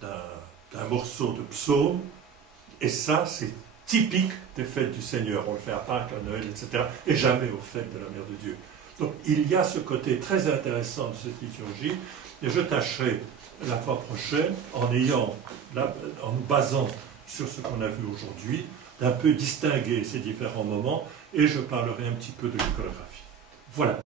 d'un morceau de psaume, et ça c'est typique des fêtes du Seigneur. On le fait à Pâques, à Noël, etc., et jamais aux fêtes de la Mère de Dieu. Donc il y a ce côté très intéressant de cette liturgie, et je tâcherai la fois prochaine, en nous basant sur ce qu'on a vu aujourd'hui, d'un peu distinguer ces différents moments, et je parlerai un petit peu de l'iconographie. Voilà.